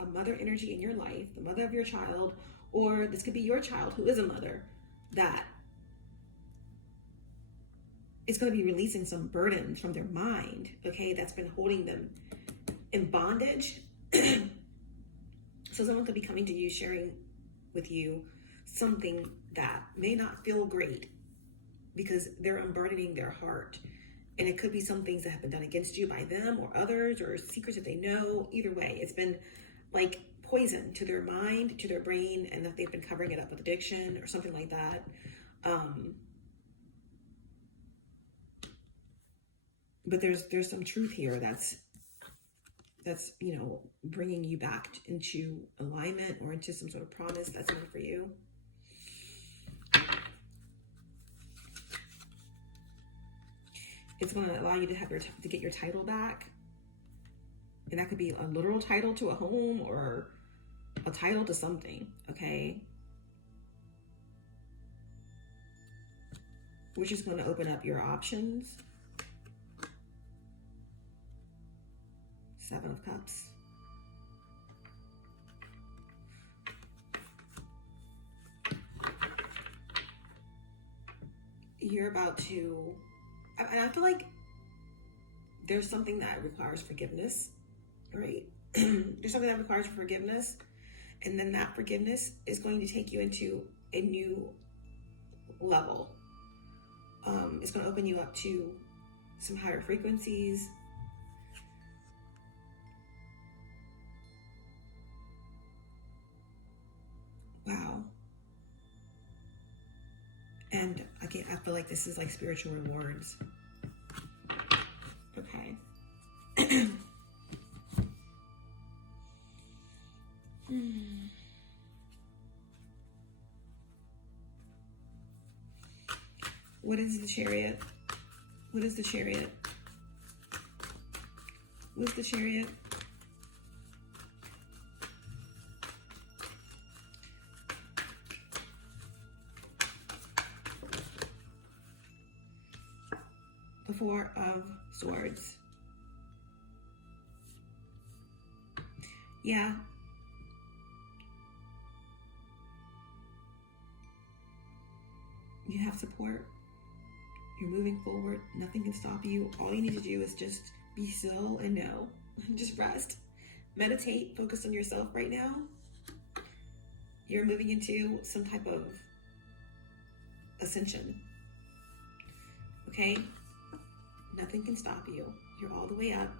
a mother energy in your life, the mother of your child, or this could be your child who is a mother that is going to be releasing some burden from their mind, okay, that's been holding them in bondage. So someone could be coming to you, sharing with you something that may not feel great because they're unburdening their heart. And it could be some things that have been done against you by them or others, or secrets that they know. Either way, it's been like poison to their mind, to their brain, and that they've been covering it up with addiction or something like that. But there's some truth here that's that's, you know, bringing you back into alignment or into some sort of promise that's meant for you. It's going to allow you to have to get your title back. And that could be a literal title to a home or a title to something, okay? Which is going to open up your options. 7 of Cups. You're about to, and I feel like there's something that requires forgiveness, right? There's something that requires forgiveness, and then that forgiveness is going to take you into a new level. It's going to open you up to some higher frequencies. Wow. And again, I feel like this is like spiritual rewards. Okay. What is the Chariot? What is the Chariot? What's the Chariot? The 4 of Swords. Yeah. You have support. You're moving forward. Nothing can stop you. All you need to do is just be still and know. Just rest. Meditate. Focus on yourself right now. You're moving into some type of ascension. Okay? Nothing can stop you. You're all the way up.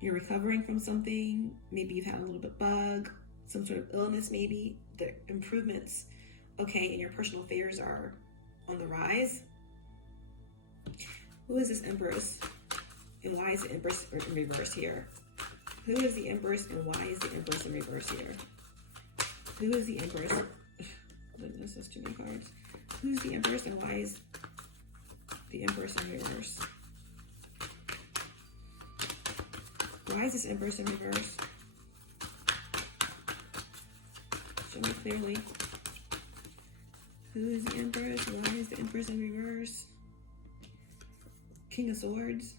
You're recovering from something. Maybe you've had a little bit bug, some sort of illness maybe. The improvements, okay, and your personal affairs are on the rise. Who is this Empress? And why is the Empress in reverse here? Who is the Empress and why is the Empress in reverse here? Who is the Empress? Goodness, that's too many cards. Who's the Empress and why is the Empress in reverse? Why is this Empress in reverse? Show me clearly. Who is the Empress? Why is the Empress in reverse? King of Swords.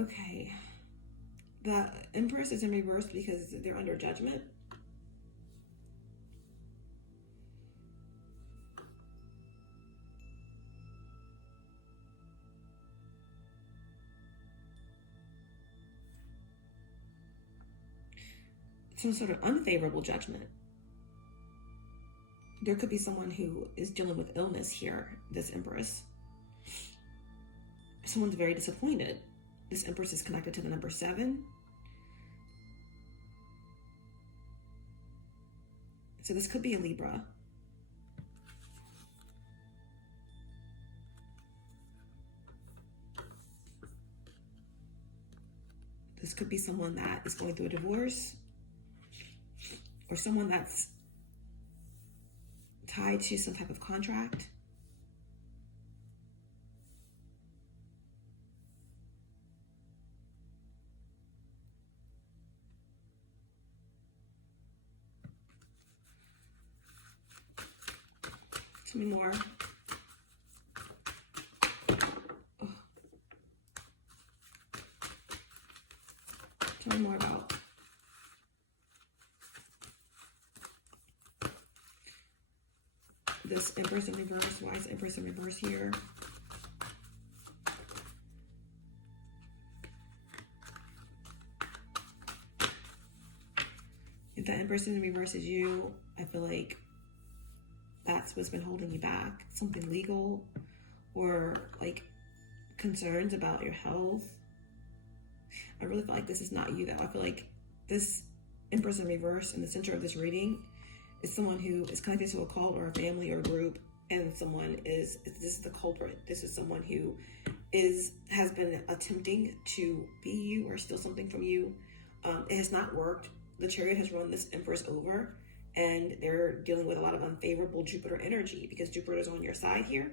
Okay. The Empress is in reverse because they're under judgment. Some sort of unfavorable judgment. There could be someone who is dealing with illness here, this Empress. Someone's very disappointed. This Empress is connected to the number 7. So this could be a Libra. This could be someone that is going through a divorce, or someone that's tied to some type of contract. Tell me more. Oh. Tell me more about this Empress in reverse. Why is Empress in reverse here? If the Empress in reverse is you, I feel like that's what's been holding you back. Something legal, or like concerns about your health. I really feel like this is not you though. I feel like this Empress in reverse in the center of this reading is someone who is connected to a cult or a family or a group, and this is the culprit. This is someone who has been attempting to be you or steal something from you. It has not worked. The Chariot has run this Empress over, and they're dealing with a lot of unfavorable Jupiter energy because Jupiter is on your side here.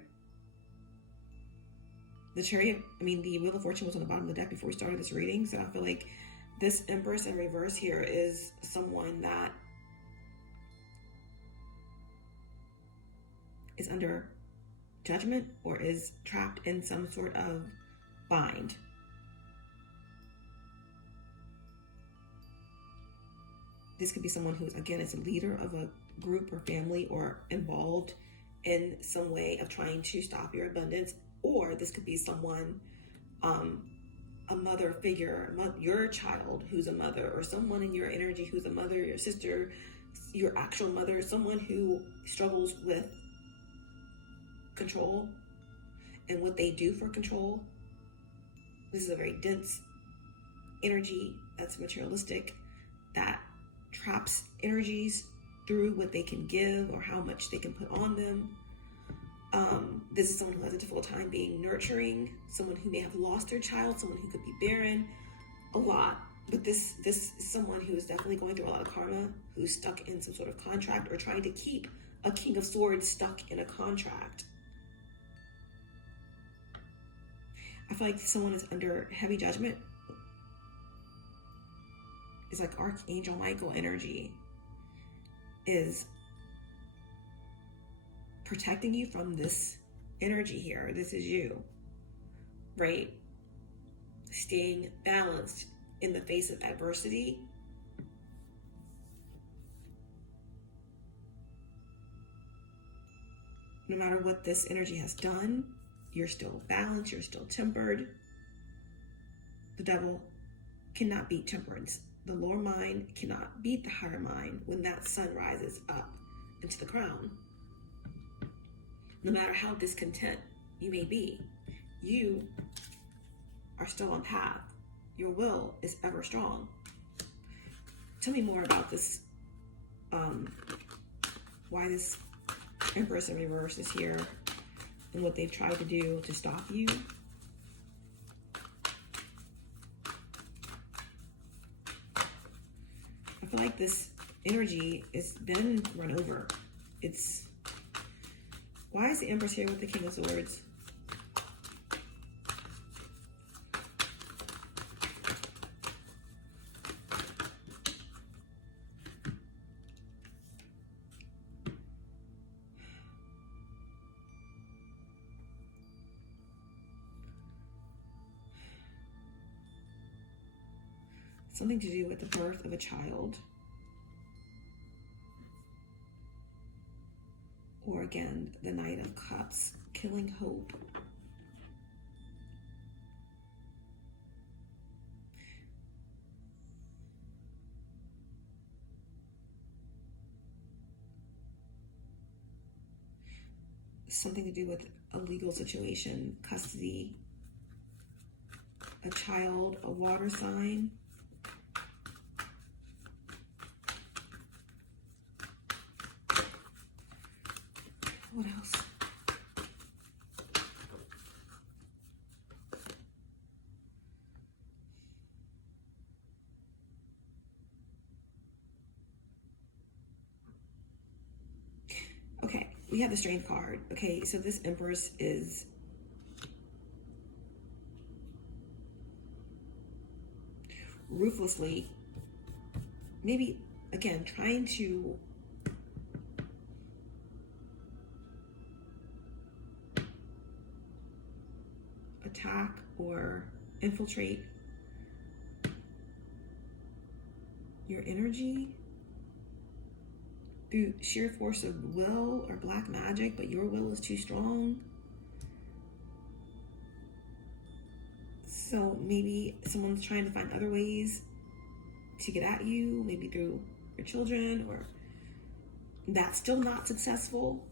The Chariot, the Wheel of Fortune was on the bottom of the deck before we started this reading, so I feel like this Empress in reverse here is someone that is under judgment or is trapped in some sort of bind. This could be someone who, again, is a leader of a group or family or involved in some way of trying to stop your abundance. Or this could be someone, a mother figure, your child who's a mother, or someone in your energy who's a mother, your sister, your actual mother, someone who struggles with control and what they do for control. This is a very dense energy that's materialistic, that traps energies through what they can give or how much they can put on them. This is someone who has a difficult time being nurturing, someone who may have lost their child, someone who could be barren, a lot. But this is someone who is definitely going through a lot of karma, who's stuck in some sort of contract or trying to keep a King of Swords stuck in a contract. I feel like someone is under heavy judgment. It's like Archangel Michael energy is protecting you from this energy here. This is you, right? Staying balanced in the face of adversity. No matter what this energy has done, you're still balanced, you're still tempered. The devil cannot beat temperance. The lower mind cannot beat the higher mind when that sun rises up into the crown. No matter how discontent you may be, you are still on path. Your will is ever strong. Tell me more about this, why this Empress in reverse is here and what they've tried to do to stop you. I feel like this energy has been run over. Why is the Empress here with the King of Swords? Something to do with the birth of a child. Or again, the Knight of Cups, killing hope. Something to do with a legal situation, custody, a child, a water sign. What else? Okay, we have the Strength card. Okay, so this Empress is ruthlessly, maybe again, trying to attack or infiltrate your energy through sheer force of will or black magic, but your will is too strong. So maybe someone's trying to find other ways to get at you, maybe through your children, or that's still not successful.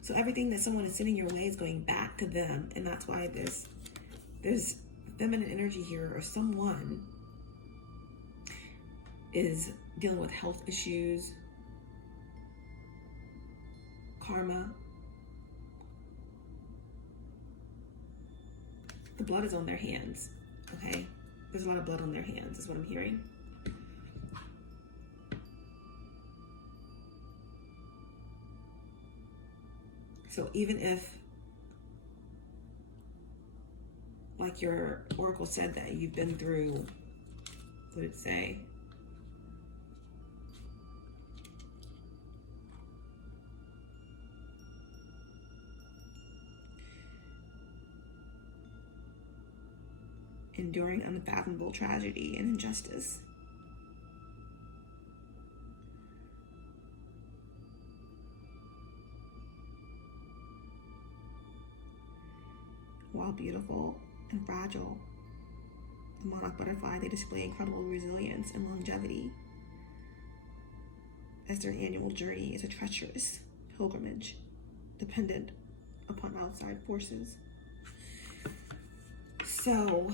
So everything that someone is sending your way is going back to them. And that's why there's feminine energy here, or someone is dealing with health issues, karma. The blood is on their hands, okay? There's a lot of blood on their hands, is what I'm hearing. So even if, like your oracle said, that you've been through, what did it say? Enduring unfathomable tragedy and injustice. While beautiful and fragile, the monarch butterfly, they display incredible resilience and longevity, as their annual journey is a treacherous pilgrimage dependent upon outside forces. So,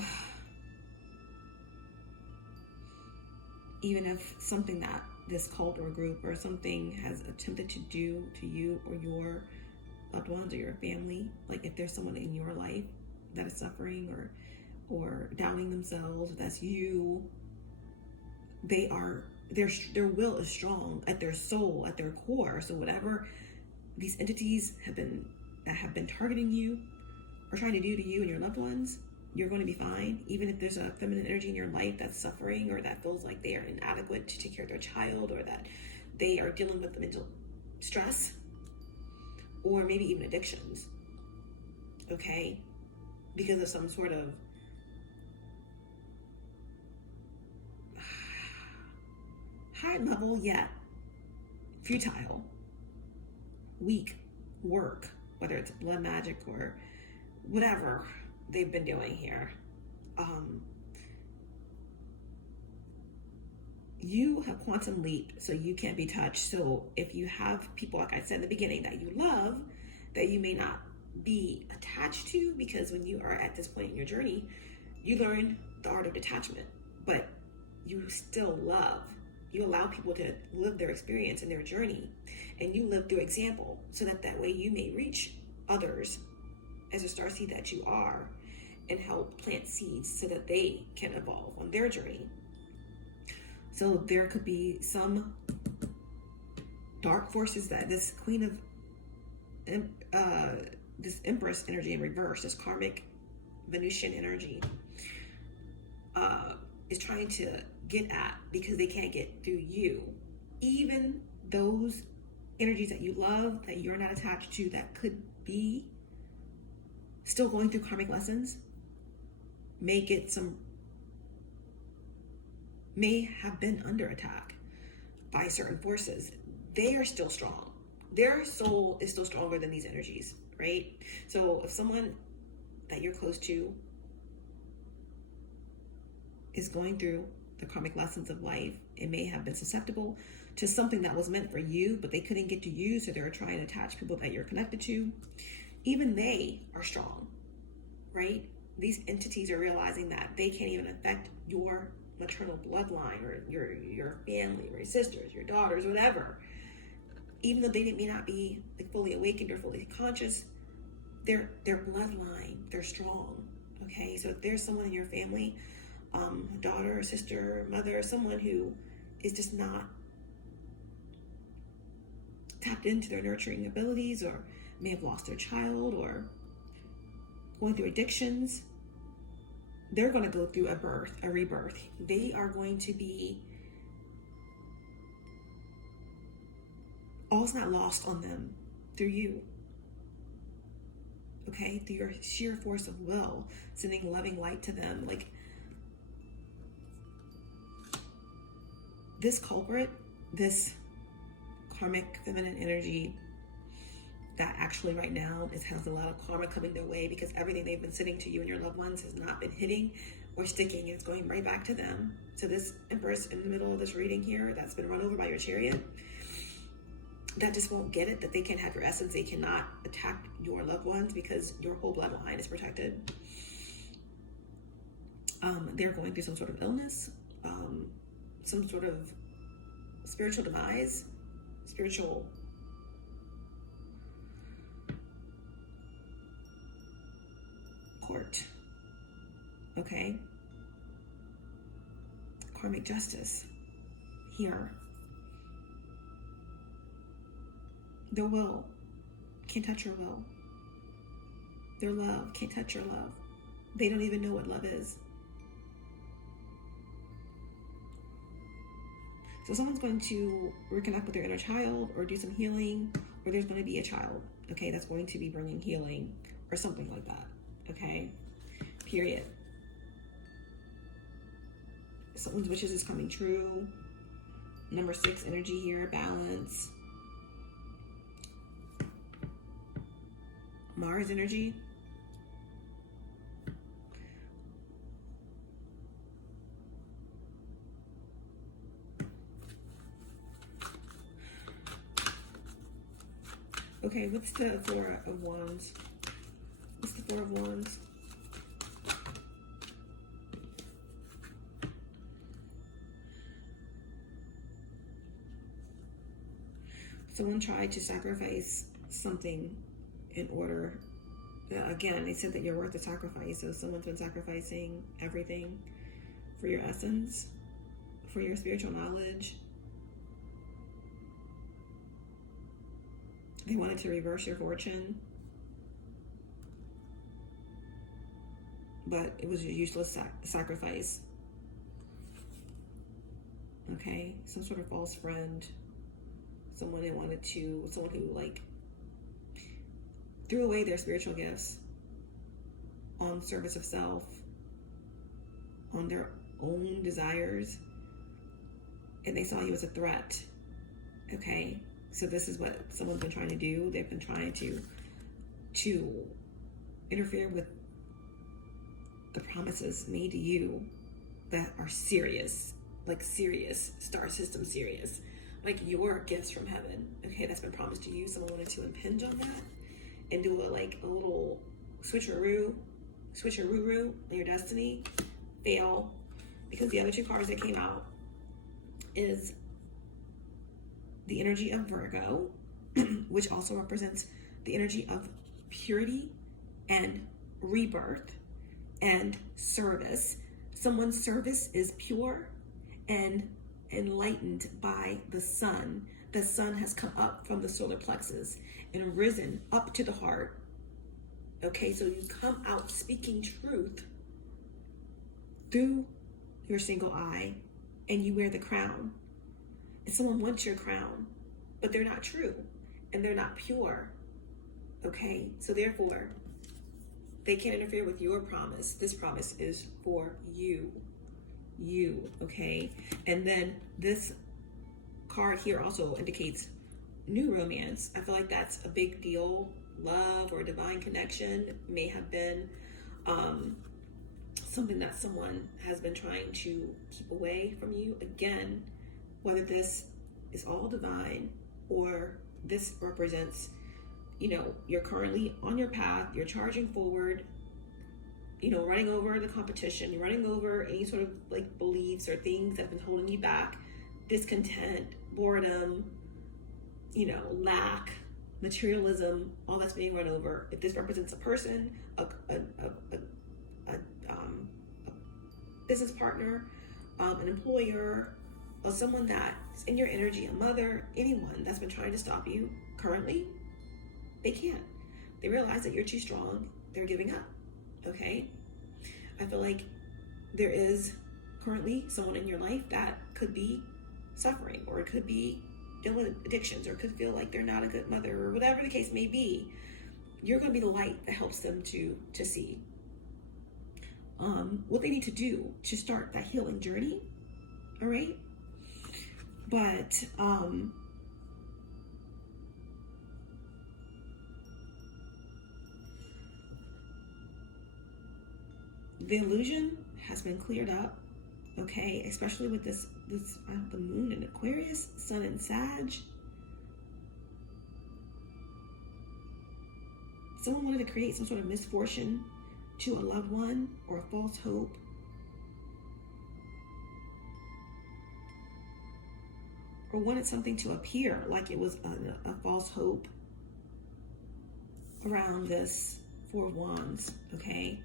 even if something that this cult or group or something has attempted to do to you or your loved ones or your family, like if there's someone in your life that is suffering or doubting themselves, that's you, their will is strong at their soul, at their core. So whatever these entities have been targeting you or trying to do to you and your loved ones, you're going to be fine. Even if there's a feminine energy in your life that's suffering, or that feels like they are inadequate to take care of their child, or that they are dealing with mental stress, or maybe even addictions, okay? Because of some sort of high level yet futile, weak work, whether it's blood magic or whatever they've been doing here. You have quantum leaped, so you can't be touched. So if you have people, like I said in the beginning, that you love, that you may not be attached to, because when you are at this point in your journey, you learn the art of detachment, but you still love. You allow people to live their experience and their journey, and you live through example, so that way you may reach others as a starseed that you are, and help plant seeds so that they can evolve on their journey. So there could be some dark forces that this Queen of this Empress energy in reverse, this karmic Venusian energy, is trying to get at, because they can't get through you. Even those energies that you love, that you're not attached to, that could be still going through karmic lessons, may have been under attack by certain forces. They are still strong. Their soul is still stronger than these energies, right? So if someone that you're close to is going through the karmic lessons of life, it may have been susceptible to something that was meant for you, but they couldn't get to you, so they're trying to attach people that you're connected to. Even they are strong, right? These entities are realizing that they can't even affect your maternal bloodline, or your family, or your sisters, your daughters, whatever. Even though they may not be like fully awakened or fully conscious, their bloodline, they're strong. Okay, so if there's someone in your family, a daughter, a sister, mother, someone who is just not tapped into their nurturing abilities, or may have lost their child, or going through addictions, they're going to go through a rebirth. They are going to be, all's not lost on them through you. Okay, through your sheer force of will, sending loving light to them. Like this culprit, this karmic feminine energy that actually right now has a lot of karma coming their way, because everything they've been sending to you and your loved ones has not been hitting or sticking. It's going right back to them. So this Empress in the middle of this reading here, that's been run over by your chariot, that just won't get it, that they can't have your essence. They cannot attack your loved ones because your whole bloodline is protected. They're going through some sort of illness, some sort of spiritual demise, spiritual court, okay? Karmic justice here. Their will can't touch your will. Their love can't touch your love. They don't even know what love is. So someone's going to reconnect with their inner child or do some healing, or there's going to be a child, okay, that's going to be bringing healing or something like that, okay? Period. Someone's wishes is coming true. Number 6 energy here, balance. Mars energy. Okay, what's the Four of Wands? What's the Four of Wands? Someone tried to sacrifice something in order, again, they said that you're worth the sacrifice. So someone's been sacrificing everything for your essence, for your spiritual knowledge. They wanted to reverse your fortune, but it was a useless sacrifice. Okay, some sort of false friend, someone who like threw away their spiritual gifts on service of self, on their own desires, and they saw you as a threat. Okay, so this is what someone's been trying to do. They've been trying to interfere with the promises made to you that are serious, like serious, star system serious, like your gifts from heaven, okay, that's been promised to you. Someone wanted to impinge on that and do a little switcheroo on your destiny. Fail, because the other 2 cards that came out is the energy of Virgo, which also represents the energy of purity and rebirth and service. Someone's service is pure and enlightened by the sun. The sun has come up from the solar plexus and risen up to the heart. Okay, so you come out speaking truth through your single eye, and you wear the crown. And someone wants your crown, but they're not true and they're not pure. Okay, so therefore, they can't interfere with your promise. This promise is for you, okay? And then this card here also indicates new romance. I feel like that's a big deal. Love or divine connection may have been something that someone has been trying to keep away from you. Again, whether this is all divine or this represents, you're currently on your path, you're charging forward, running over the competition, you're running over any sort of like beliefs or things that have been holding you back, discontent, boredom, lack, materialism, all that's being run over. If this represents a person, a business partner, an employer, or someone that's in your energy, a mother, anyone that's been trying to stop you currently, they can't. They realize that you're too strong. They're giving up, okay? I feel like there is currently someone in your life that could be suffering, or it could be dealing with addictions, or could feel like they're not a good mother, or whatever the case may be. You're going to be the light that helps them to see what they need to do to start that healing journey. All right, but the illusion has been cleared up, okay, especially with this the moon in Aquarius, sun in Sag. Someone wanted to create some sort of misfortune to a loved one or a false hope. or wanted something to appear like it was a false hope around this Four of Wands, okay?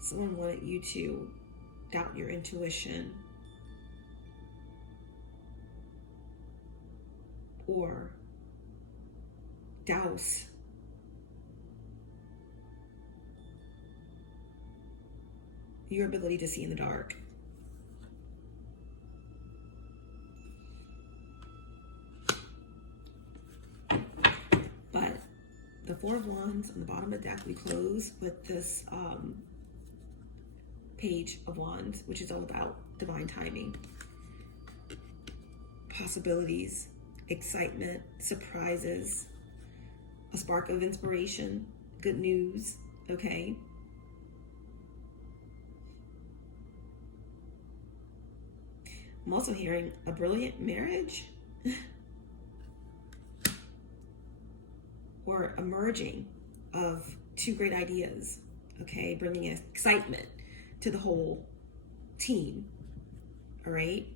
Someone wanted you to doubt your intuition or douse your ability to see in the dark. But the Four of Wands on the bottom of the deck, we close with this Page of Wands, which is all about divine timing, possibilities, excitement, surprises, a spark of inspiration, good news, okay? I'm also hearing a brilliant marriage or a merging of two great ideas, okay? Bringing excitement to the whole team, all right?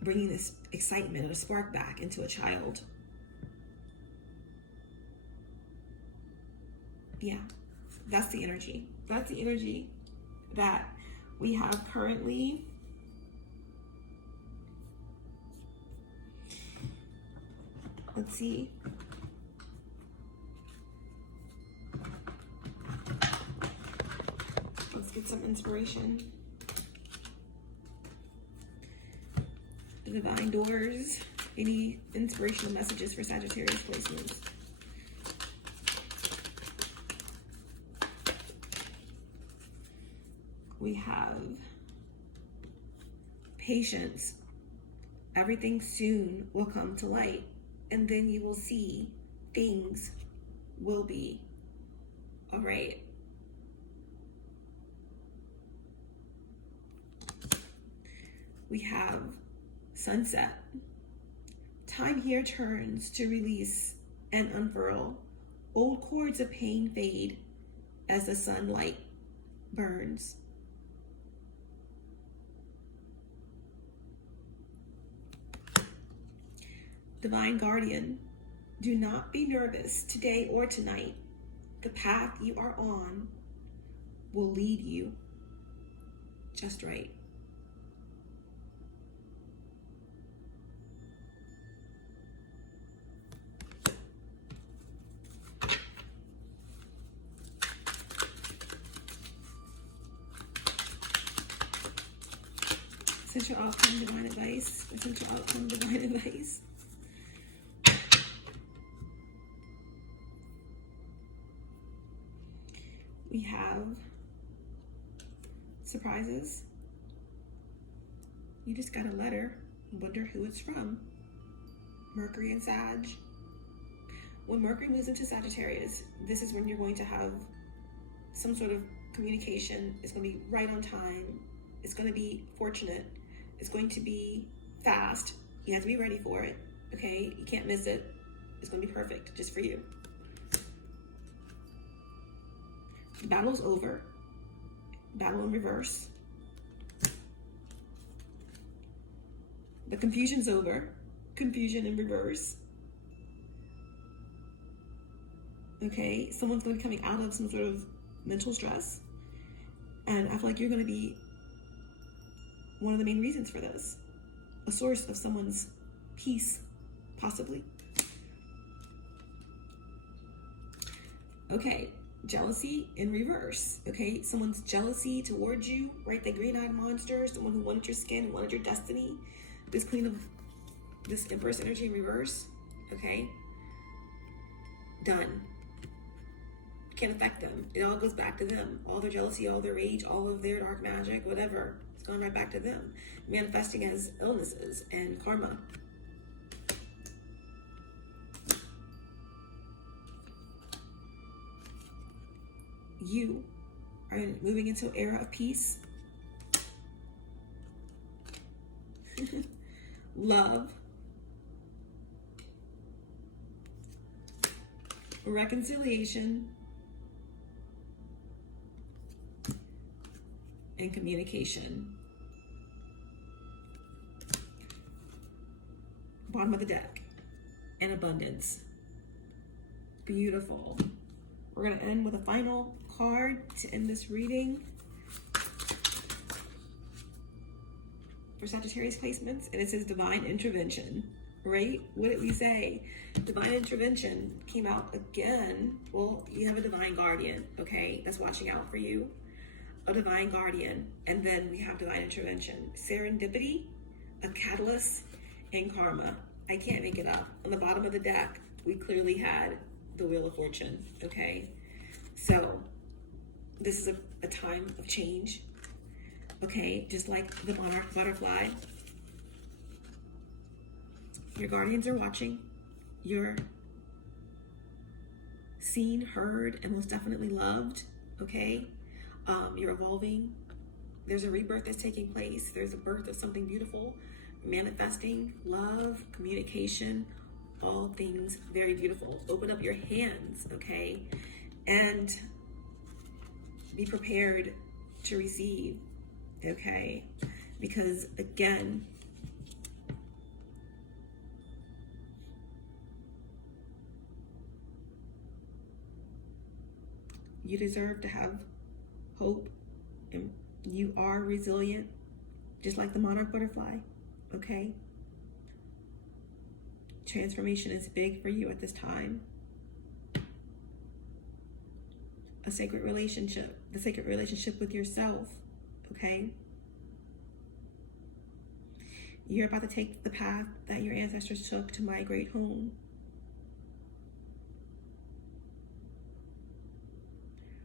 Bringing this excitement and a spark back into a child. Yeah, that's the energy. That's the energy that we have currently. Let's see. Let's get some inspiration. The divine doors. Any inspirational messages for Sagittarius placements? We have patience. Everything soon will come to light, and then you will see things will be all right. We have sunset. Time here turns to release and unfurl. Old cords of pain fade as the sunlight burns. Divine guardian, do not be nervous today or tonight. The path you are on will lead you just right. Essential outcome, divine advice. Essential outcome, divine advice. We have surprises. You just got a letter. Wonder who it's from. Mercury and Sag. When Mercury moves into Sagittarius, this is when you're going to have some sort of communication. It's going to be right on time. It's going to be fortunate. It's going to be fast. You have to be ready for it, okay? You can't miss it. It's going to be perfect just for you. The battle's over. Battle in reverse. The confusion's over. Confusion in reverse. Okay, someone's going to be coming out of some sort of mental stress. And I feel like you're going to be one of the main reasons for this. A source of someone's peace, possibly. Okay, jealousy in reverse. Okay, someone's jealousy towards you, right? The green-eyed monster, someone who wanted your skin, wanted your destiny. This Empress energy in reverse. Okay, done. Can't affect them. It all goes back to them. All their jealousy, all their rage, all of their dark magic, whatever. It's going right back to them. Manifesting as illnesses and karma. You are moving into an era of peace. Love. reconciliation, and communication. Bottom of the deck, and abundance. Beautiful. We're going to end with a final card to end this reading for Sagittarius placements, and it says divine intervention, right? What did we say? Divine intervention came out again. Well, you have a divine guardian, okay, that's watching out for you. A divine guardian, and then we have divine intervention, serendipity, a catalyst, and karma. I can't make it up. On the bottom of the deck, we clearly had the Wheel of Fortune, okay? So this is a time of change, okay? Just like the monarch butterfly. Your guardians are watching. You're seen, heard, and most definitely loved, okay? You're evolving. There's a rebirth that's taking place. There's a birth of something beautiful, manifesting, love, communication, all things very beautiful. Open up your hands, okay? And be prepared to receive, okay? Because again, you deserve to have hope, and you are resilient, just like the monarch butterfly, okay? Transformation is big for you at this time. A sacred relationship, the sacred relationship with yourself, okay? You're about to take the path that your ancestors took to migrate home.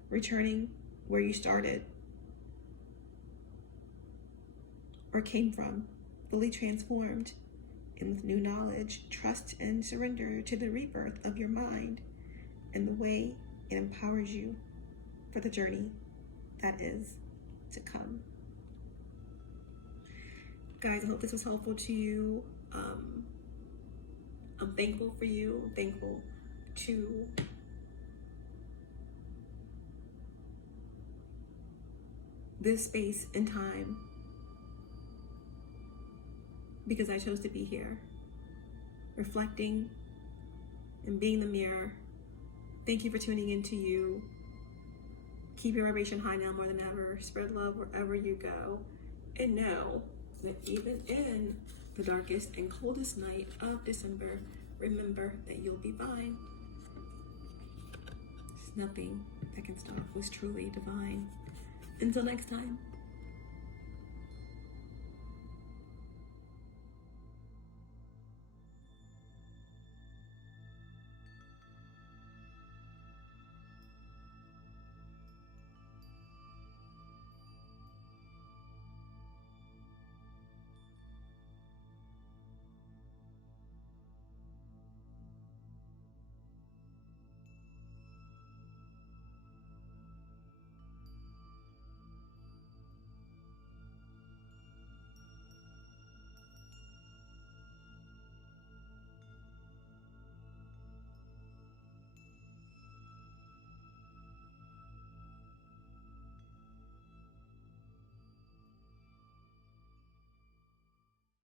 Returning where you started or came from, fully transformed and with new knowledge. Trust and surrender to the rebirth of your mind and the way it empowers you for the journey that is to come. Guys, I hope this was helpful to you. I'm thankful for you. I'm thankful to this space and time, because I chose to be here, reflecting and being the mirror. Thank you for tuning into you. Keep your vibration high now more than ever. Spread love wherever you go. And know that even in the darkest and coldest night of December, remember that you'll be fine. There's nothing that can stop what's truly divine. Until next time.